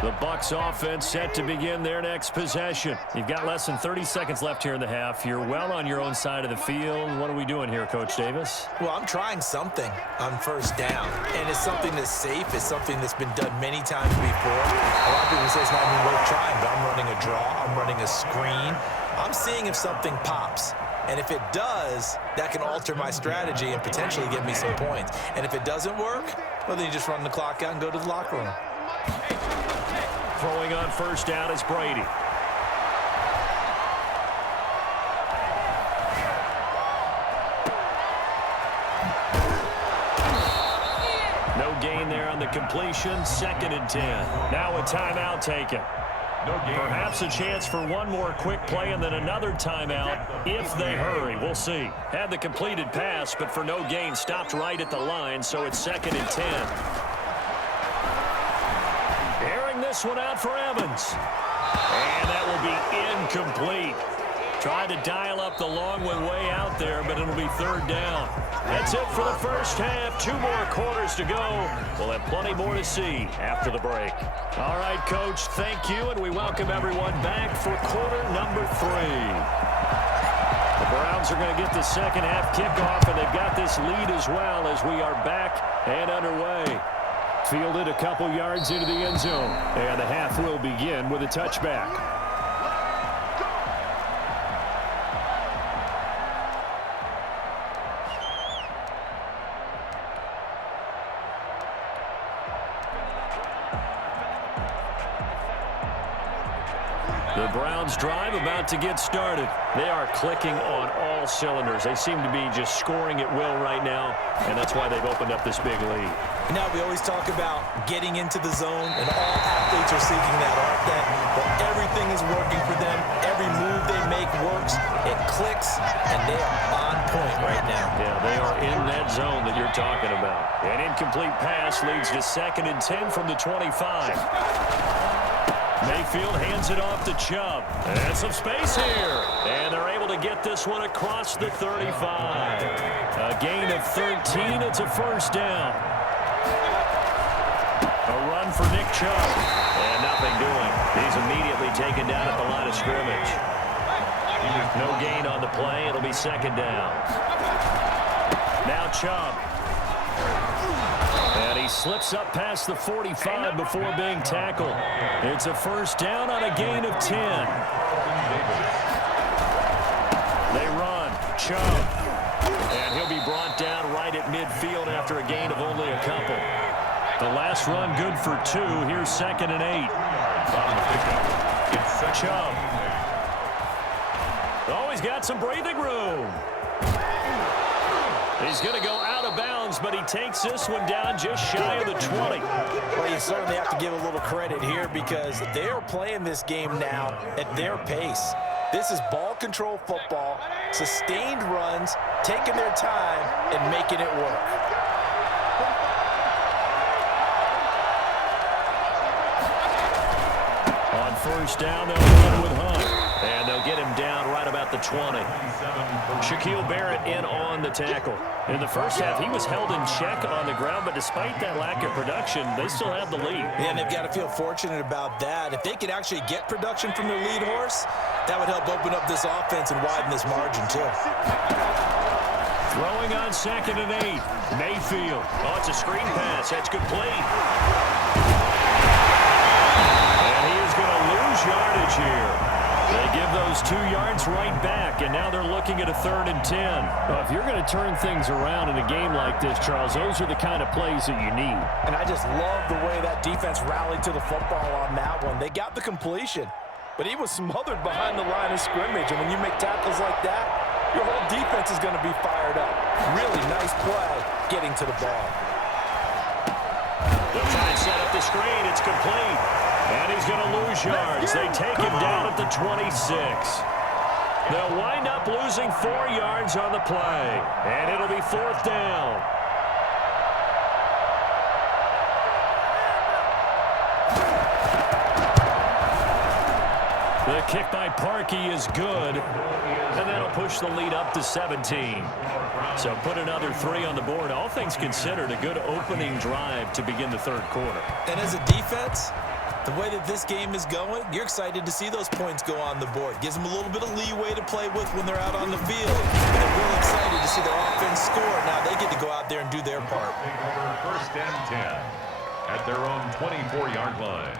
The Bucs offense set to begin their next possession. You've got less than 30 seconds left here in the half. You're well on your own side of the field. What are we doing here, Coach Davis? Well, I'm trying something on first down, and it's something that's safe. It's something that's been done many times before. A lot of people say it's not even worth trying, but I'm running a draw. I'm running a screen. I'm seeing if something pops. And if it does, that can alter my strategy and potentially get me some points. And if it doesn't work, well, then you just run the clock out and go to the locker room. Throwing on first down is Brady. No gain there on the completion. 2nd and 10. Now a timeout taken. Perhaps a chance for one more quick play and then another timeout if they hurry. We'll see. Had the completed pass, but for no gain, stopped right at the line, so it's 2nd and 10. Airing this one out for Evans. And that will be incomplete. Tried to dial up the long one way out there, but it'll be 3rd down. That's it for the first half. 2 more quarters to go. We'll have plenty more to see after the break. All right, Coach, thank you, and we welcome everyone back for quarter number 3. The Browns are going to get the second half kickoff, and they've got this lead as well as we are back and underway. Fielded a couple yards into the end zone, and the half will begin with a touchback. The Browns drive about to get started. They are clicking on all cylinders. They seem to be just scoring at will right now, and that's why they've opened up this big lead. Now, we always talk about getting into the zone, and all athletes are seeking that, aren't they? But everything is working for them. Every move they make works. It clicks, and they are on point right now. Yeah, they are in that zone that you're talking about. An incomplete pass leads to 2nd and 10 from the 25. Mayfield hands it off to Chubb. And some space here. And they're able to get this one across the 35. A gain of 13. It's a first down. A run for Nick Chubb. And nothing doing. He's immediately taken down at the line of scrimmage. No gain on the play. It'll be 2nd down. Now Chubb. And he slips up past the 45 before being tackled. It's a first down on a gain of 10. They run. Chubb. And he'll be brought down right at midfield after a gain of only a couple. The last run good for 2. Here's 2nd and 8. on the pickup. It's Chubb. Oh, he's got some breathing room. He's going to go out of bounds, but he takes this one down just shy of the 20. Well, you certainly have to give a little credit here because they are playing this game now at their pace. This is ball control football, sustained runs, taking their time, and making it work. On first down, they'll run with Hunt. And they'll get him down right about the 20. Shaquille Barrett in on the tackle. In the first half, he was held in check on the ground, but despite that lack of production, they still have the lead. Yeah, and they've got to feel fortunate about that. If they could actually get production from their lead horse, that would help open up this offense and widen this margin, too. Throwing on 2nd and 8. Mayfield. Oh, it's a screen pass. That's complete. And he is going to lose yardage here. They give those 2 yards right back, and now they're looking at a 3rd and 10. Well, if you're going to turn things around in a game like this, Charles, those are the kind of plays that you need. And I just love the way that defense rallied to the football on that one. They got the completion, but he was smothered behind the line of scrimmage, and when you make tackles like that, your whole defense is going to be fired up. Really nice play getting to the ball. They'll try and set up the screen. It's complete. And he's going to lose yards. They take him down at the 26. They'll wind up losing 4 yards on the play. And it'll be 4th down. The kick by Parkey is good. And that'll push the lead up to 17. So put another 3 on the board. All things considered, a good opening drive to begin the 3rd quarter. And as a defense, the way that this game is going, you're excited to see those points go on the board. Gives them a little bit of leeway to play with when they're out on the field. And they're really excited to see their offense score. Now they get to go out there and do their part. 1st and 10 at their own 24-yard line.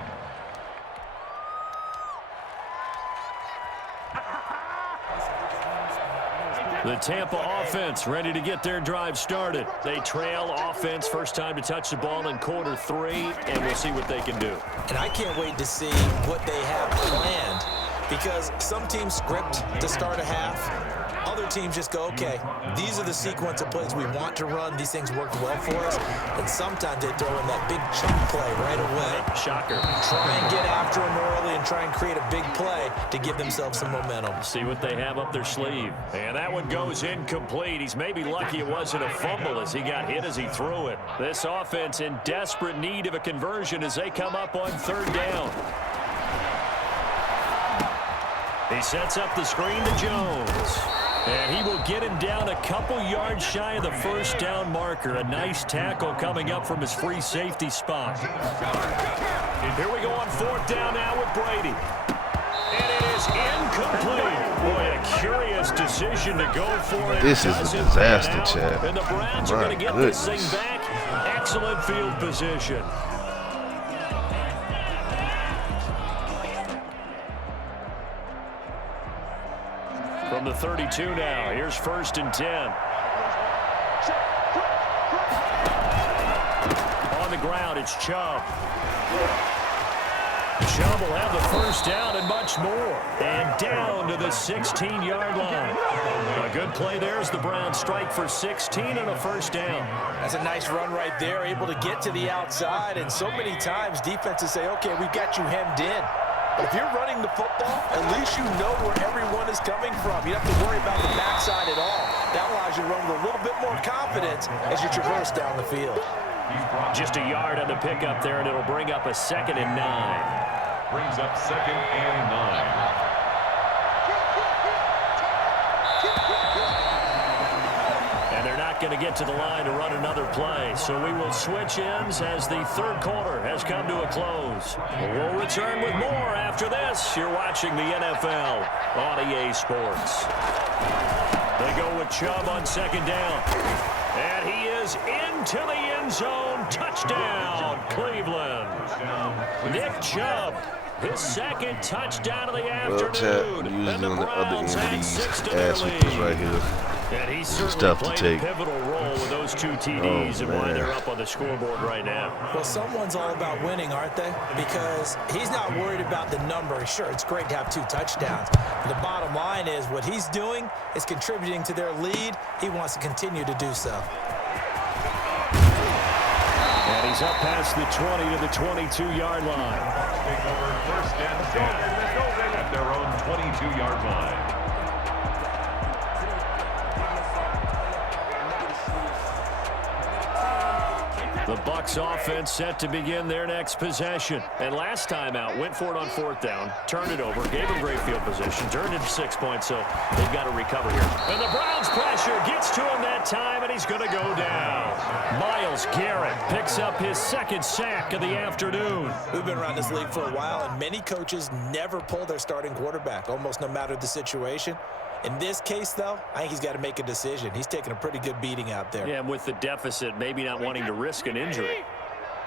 The Tampa offense ready to get their drive started. They trail offense, first time to touch the ball in quarter 3, and we'll see what they can do. And I can't wait to see what they have planned because some teams script to start a half. Other teams just go, okay, these are the sequence of plays we want to run. These things worked well for us. And sometimes they throw in that big chunk play right away. Shocker. Try and get after them early and try and create a big play to give themselves some momentum. See what they have up their sleeve. And that one goes incomplete. He's maybe lucky it wasn't a fumble as he got hit as he threw it. This offense in desperate need of a conversion as they come up on 3rd down. He sets up the screen to Jones. And he will get him down a couple yards shy of the 1st down marker. A nice tackle coming up from his free safety spot. Here we go on 4th down now with Brady. And it is incomplete. Boy, a curious decision to go for it. This is a disaster, Chad. And the Browns are going to get this thing back. Excellent field position. From the 32 now, here's 1st and 10. On the ground, it's Chubb. Chubb will have the 1st down and much more. And down to the 16-yard line. A good play there as the Browns strike for 16 and a 1st down. That's a nice run right there, able to get to the outside. And so many times defenses say, okay, we've got you hemmed in. But if you're running the football, at least you know where everyone is coming from. You don't have to worry about the backside at all. That allows you to run with a little bit more confidence as you traverse down the field. Just a yard on the pickup there, and it'll bring up a 2nd and 9. Brings up 2nd and 9. Going to get to the line to run another play. So we will switch ends as the 3rd quarter has come to a close. We'll return with more after this. You're watching the NFL on EA Sports. They go with Chubb on 2nd down. And he is into the end zone. Touchdown, Cleveland. Nick Chubb, his 2nd touchdown of the afternoon. Well, Chad, usually on the other end of these ass whoopers right here. And he's certainly tough to played take. a pivotal role with those 2 TDs and why they're up on the scoreboard right now. Well, someone's all about winning, aren't they? Because he's not worried about the number. Sure, it's great to have 2 touchdowns. But the bottom line is what he's doing is contributing to their lead. He wants to continue to do so. And he's up past the 20 to the 22-yard line. Take over 1st and 10 at their own 22-yard line. The Bucs offense set to begin their next possession. And last time out, went for it on 4th down, turned it over, gave him great field position, turned it to 6 points, so they've got to recover here. And the Browns pressure gets to him that time, and he's going to go down. Myles Garrett picks up his 2nd sack of the afternoon. We've been around this league for a while, and many coaches never pull their starting quarterback, almost no matter the situation. In this case, though, I think he's got to make a decision. He's taking a pretty good beating out there. Yeah, and with the deficit, maybe not wanting to risk an injury.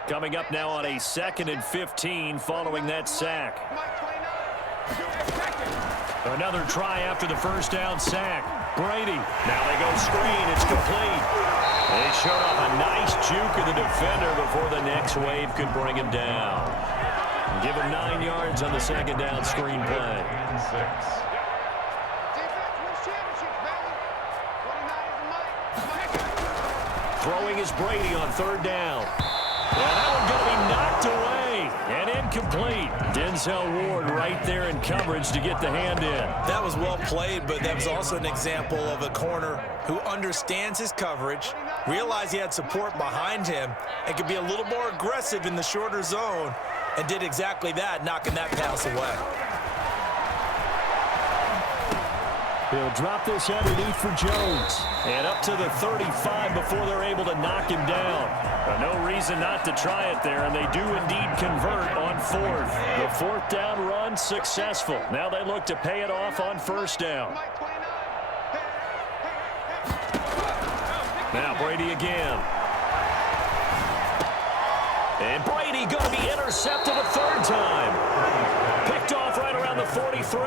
Coming up now on a 2nd and 15 following that sack. Another try after the 1st down sack. Brady. Now they go screen. It's complete. They showed off a nice juke of the defender before the next wave could bring him down. Give him 9 yards on the 2nd down screen play. 6. Throwing is Brady on 3rd down. And that one going to be knocked away and incomplete. Denzel Ward right there in coverage to get the hand in. That was well played, but that was also an example of a corner who understands his coverage, realized he had support behind him, and could be a little more aggressive in the shorter zone, and did exactly that, knocking that pass away. He'll drop this underneath for Jones. And up to the 35 before they're able to knock him down. No reason not to try it there, and they do indeed convert on 4th. The 4th down run successful. Now they look to pay it off on 1st down. Now Brady again. And Brady going to be intercepted a 3rd time. Picked off right around the 43.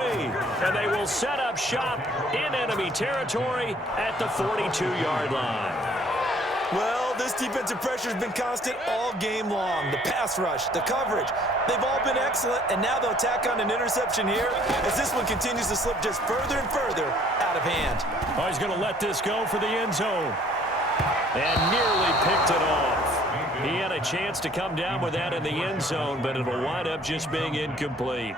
And they will set up shop in enemy territory at the 42-yard line. Well, this defensive pressure has been constant all game long. The pass rush, the coverage, they've all been excellent, and now they'll tack on an interception here as this one continues to slip just further and further out of hand. Oh, he's going to let this go for the end zone. And nearly picked it off. He had a chance to come down with that in the end zone, but it'll wind up just being incomplete.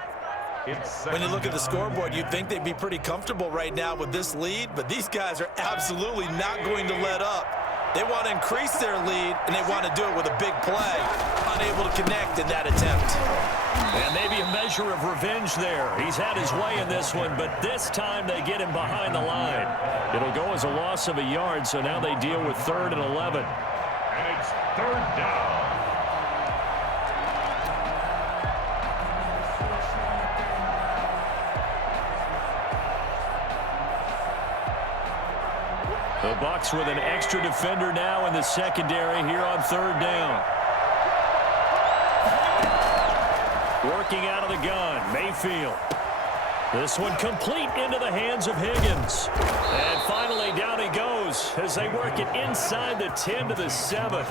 When you look at the scoreboard, you'd think they'd be pretty comfortable right now with this lead, but these guys are absolutely not going to let up. They want to increase their lead, and they want to do it with a big play. Unable to connect in that attempt. And maybe a measure of revenge there. He's had his way in this one, but this time they get him behind the line. It'll go as a loss of a yard, so now they deal with 3rd and 11. And it's 3rd down. The Bucs with an extra defender now in the secondary here on 3rd down. Working out of the gun, Mayfield. This one complete into the hands of Higgins. And finally down he goes as they work it inside the 10 to the 7.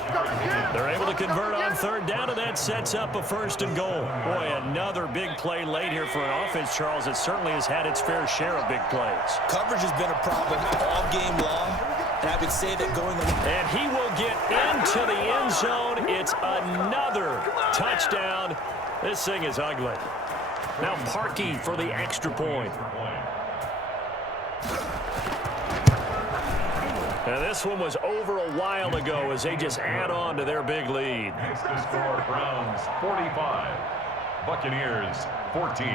They're able to convert on 3rd down, and that sets up a 1st and goal. Boy, another big play late here for an offense, Charles, that certainly has had its fair share of big plays. Coverage has been a problem all game long, and I would say that going... And he will get into the end zone. It's another touchdown. This thing is ugly. Now Parkey for the extra point. Now this one was over a while ago as they just add on to their big lead. Next to score, Browns 45, Buccaneers 14.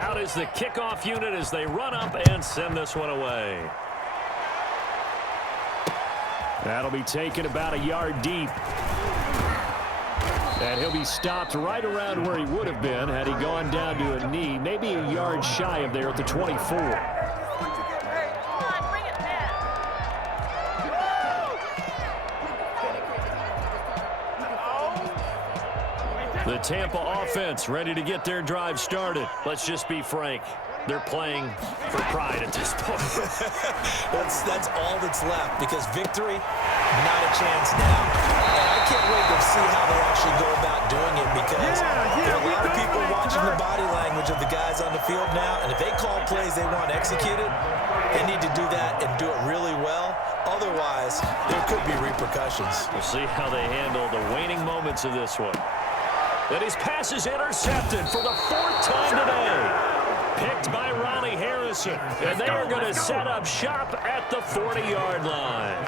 Out is the kickoff unit as they run up and send this one away. That'll be taken about a yard deep. And he'll be stopped right around where he would have been had he gone down to a knee, maybe a yard shy of there at the 24. The Tampa offense ready to get their drive started. Let's just be frank. They're playing for pride at this point. That's all that's left, because victory, not a chance now. And I can't wait to see how they actually go about doing it, because there are a lot of people watching the body language of the guys on the field now, and if they call plays they want executed, they need to do that and do it really well. Otherwise, there could be repercussions. We'll see how they handle the waning moments of this one. And his pass is intercepted for the 4th time today. Picked by Ronnie Harrison. And they are going to set up shop at the 40-yard line.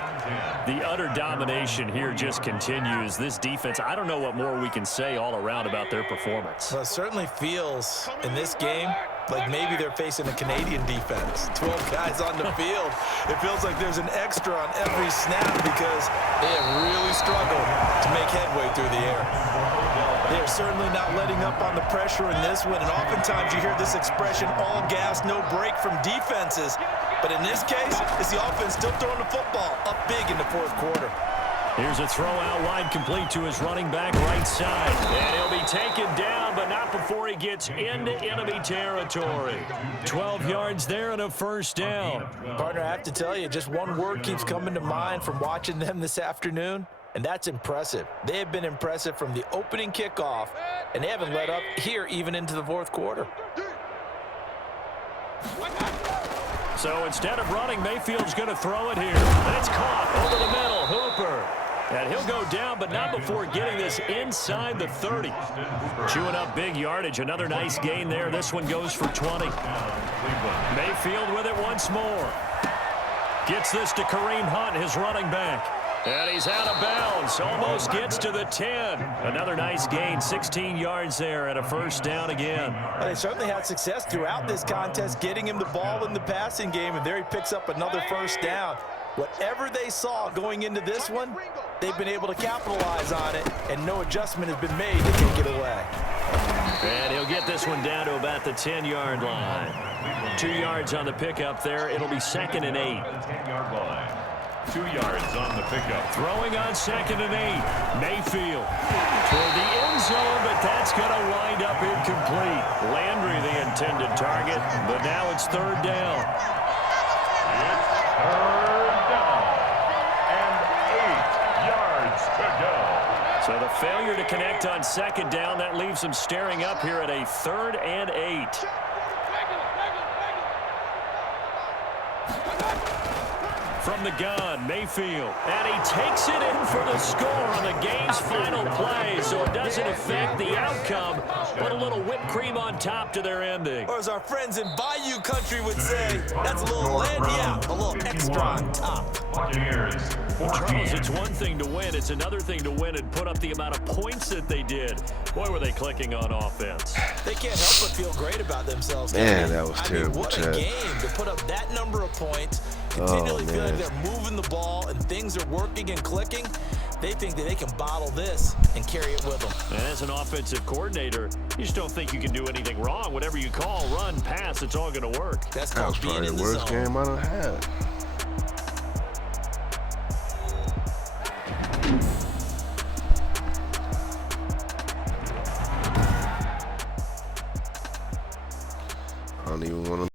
The utter domination here just continues. This defense, I don't know what more we can say all around about their performance. Well, it certainly feels in this game like maybe they're facing a Canadian defense. 12 guys on the field. It feels like there's an extra on every snap because they have really struggled to make headway through the air. They're certainly not letting up on the pressure in this one, and oftentimes you hear this expression, all gas, no break from defenses. But in this case, it's the offense still throwing the football up big in the 4th quarter. Here's a throw out wide, complete to his running back right side. And he'll be taken down, but not before he gets into enemy territory. 12 yards there and a 1st down. Partner, I have to tell you, just one word keeps coming to mind from watching them this afternoon, and that's impressive. They have been impressive from the opening kickoff, and they haven't let up here even into the 4th quarter. So instead of running, Mayfield's going to throw it here. And it's caught over the middle. Hooper. And he'll go down, but not before getting this inside the 30. Chewing up big yardage. Another nice gain there. This one goes for 20. Mayfield with it once more. Gets this to Kareem Hunt, his running back. And he's out of bounds. Almost gets to the 10. Another nice gain, 16 yards there and a 1st down again. Well, they certainly had success throughout this contest, getting him the ball in the passing game, and there he picks up another 1st down. Whatever they saw going into this one, they've been able to capitalize on it, and no adjustment has been made to take it away. And he'll get this one down to about the 10-yard line. 2 yards on the pickup there. It'll be 2nd and 8. 2 yards on the pickup. Throwing on 2nd and 8. Mayfield toward the end zone, but that's going to wind up incomplete. Landry the intended target, but now it's 3rd down. It's 3rd down and 8 yards to go. So the failure to connect on 2nd down, that leaves them staring up here at a 3rd and 8. From the gun, Mayfield. And he takes it in for the score on the game's final play, so it doesn't affect the outcome, but a little whipped cream on top to their ending. Or as our friends in Bayou Country would say, that's a little lagniappe, a little extra on top. Charles, it's one thing to win. It's another thing to win and put up the amount of points that they did. Boy, were they clicking on offense. They can't help but feel great about themselves. Man, that was terrible. What a game to put up that number of points, continually feel like they're moving the ball and things are working and clicking. They think that they can bottle this and carry it with them. And as an offensive coordinator, you just don't think you can do anything wrong. Whatever you call, run, pass, it's all going to work. That's That was called being probably in the the worst zone. game I done had. I don't even want to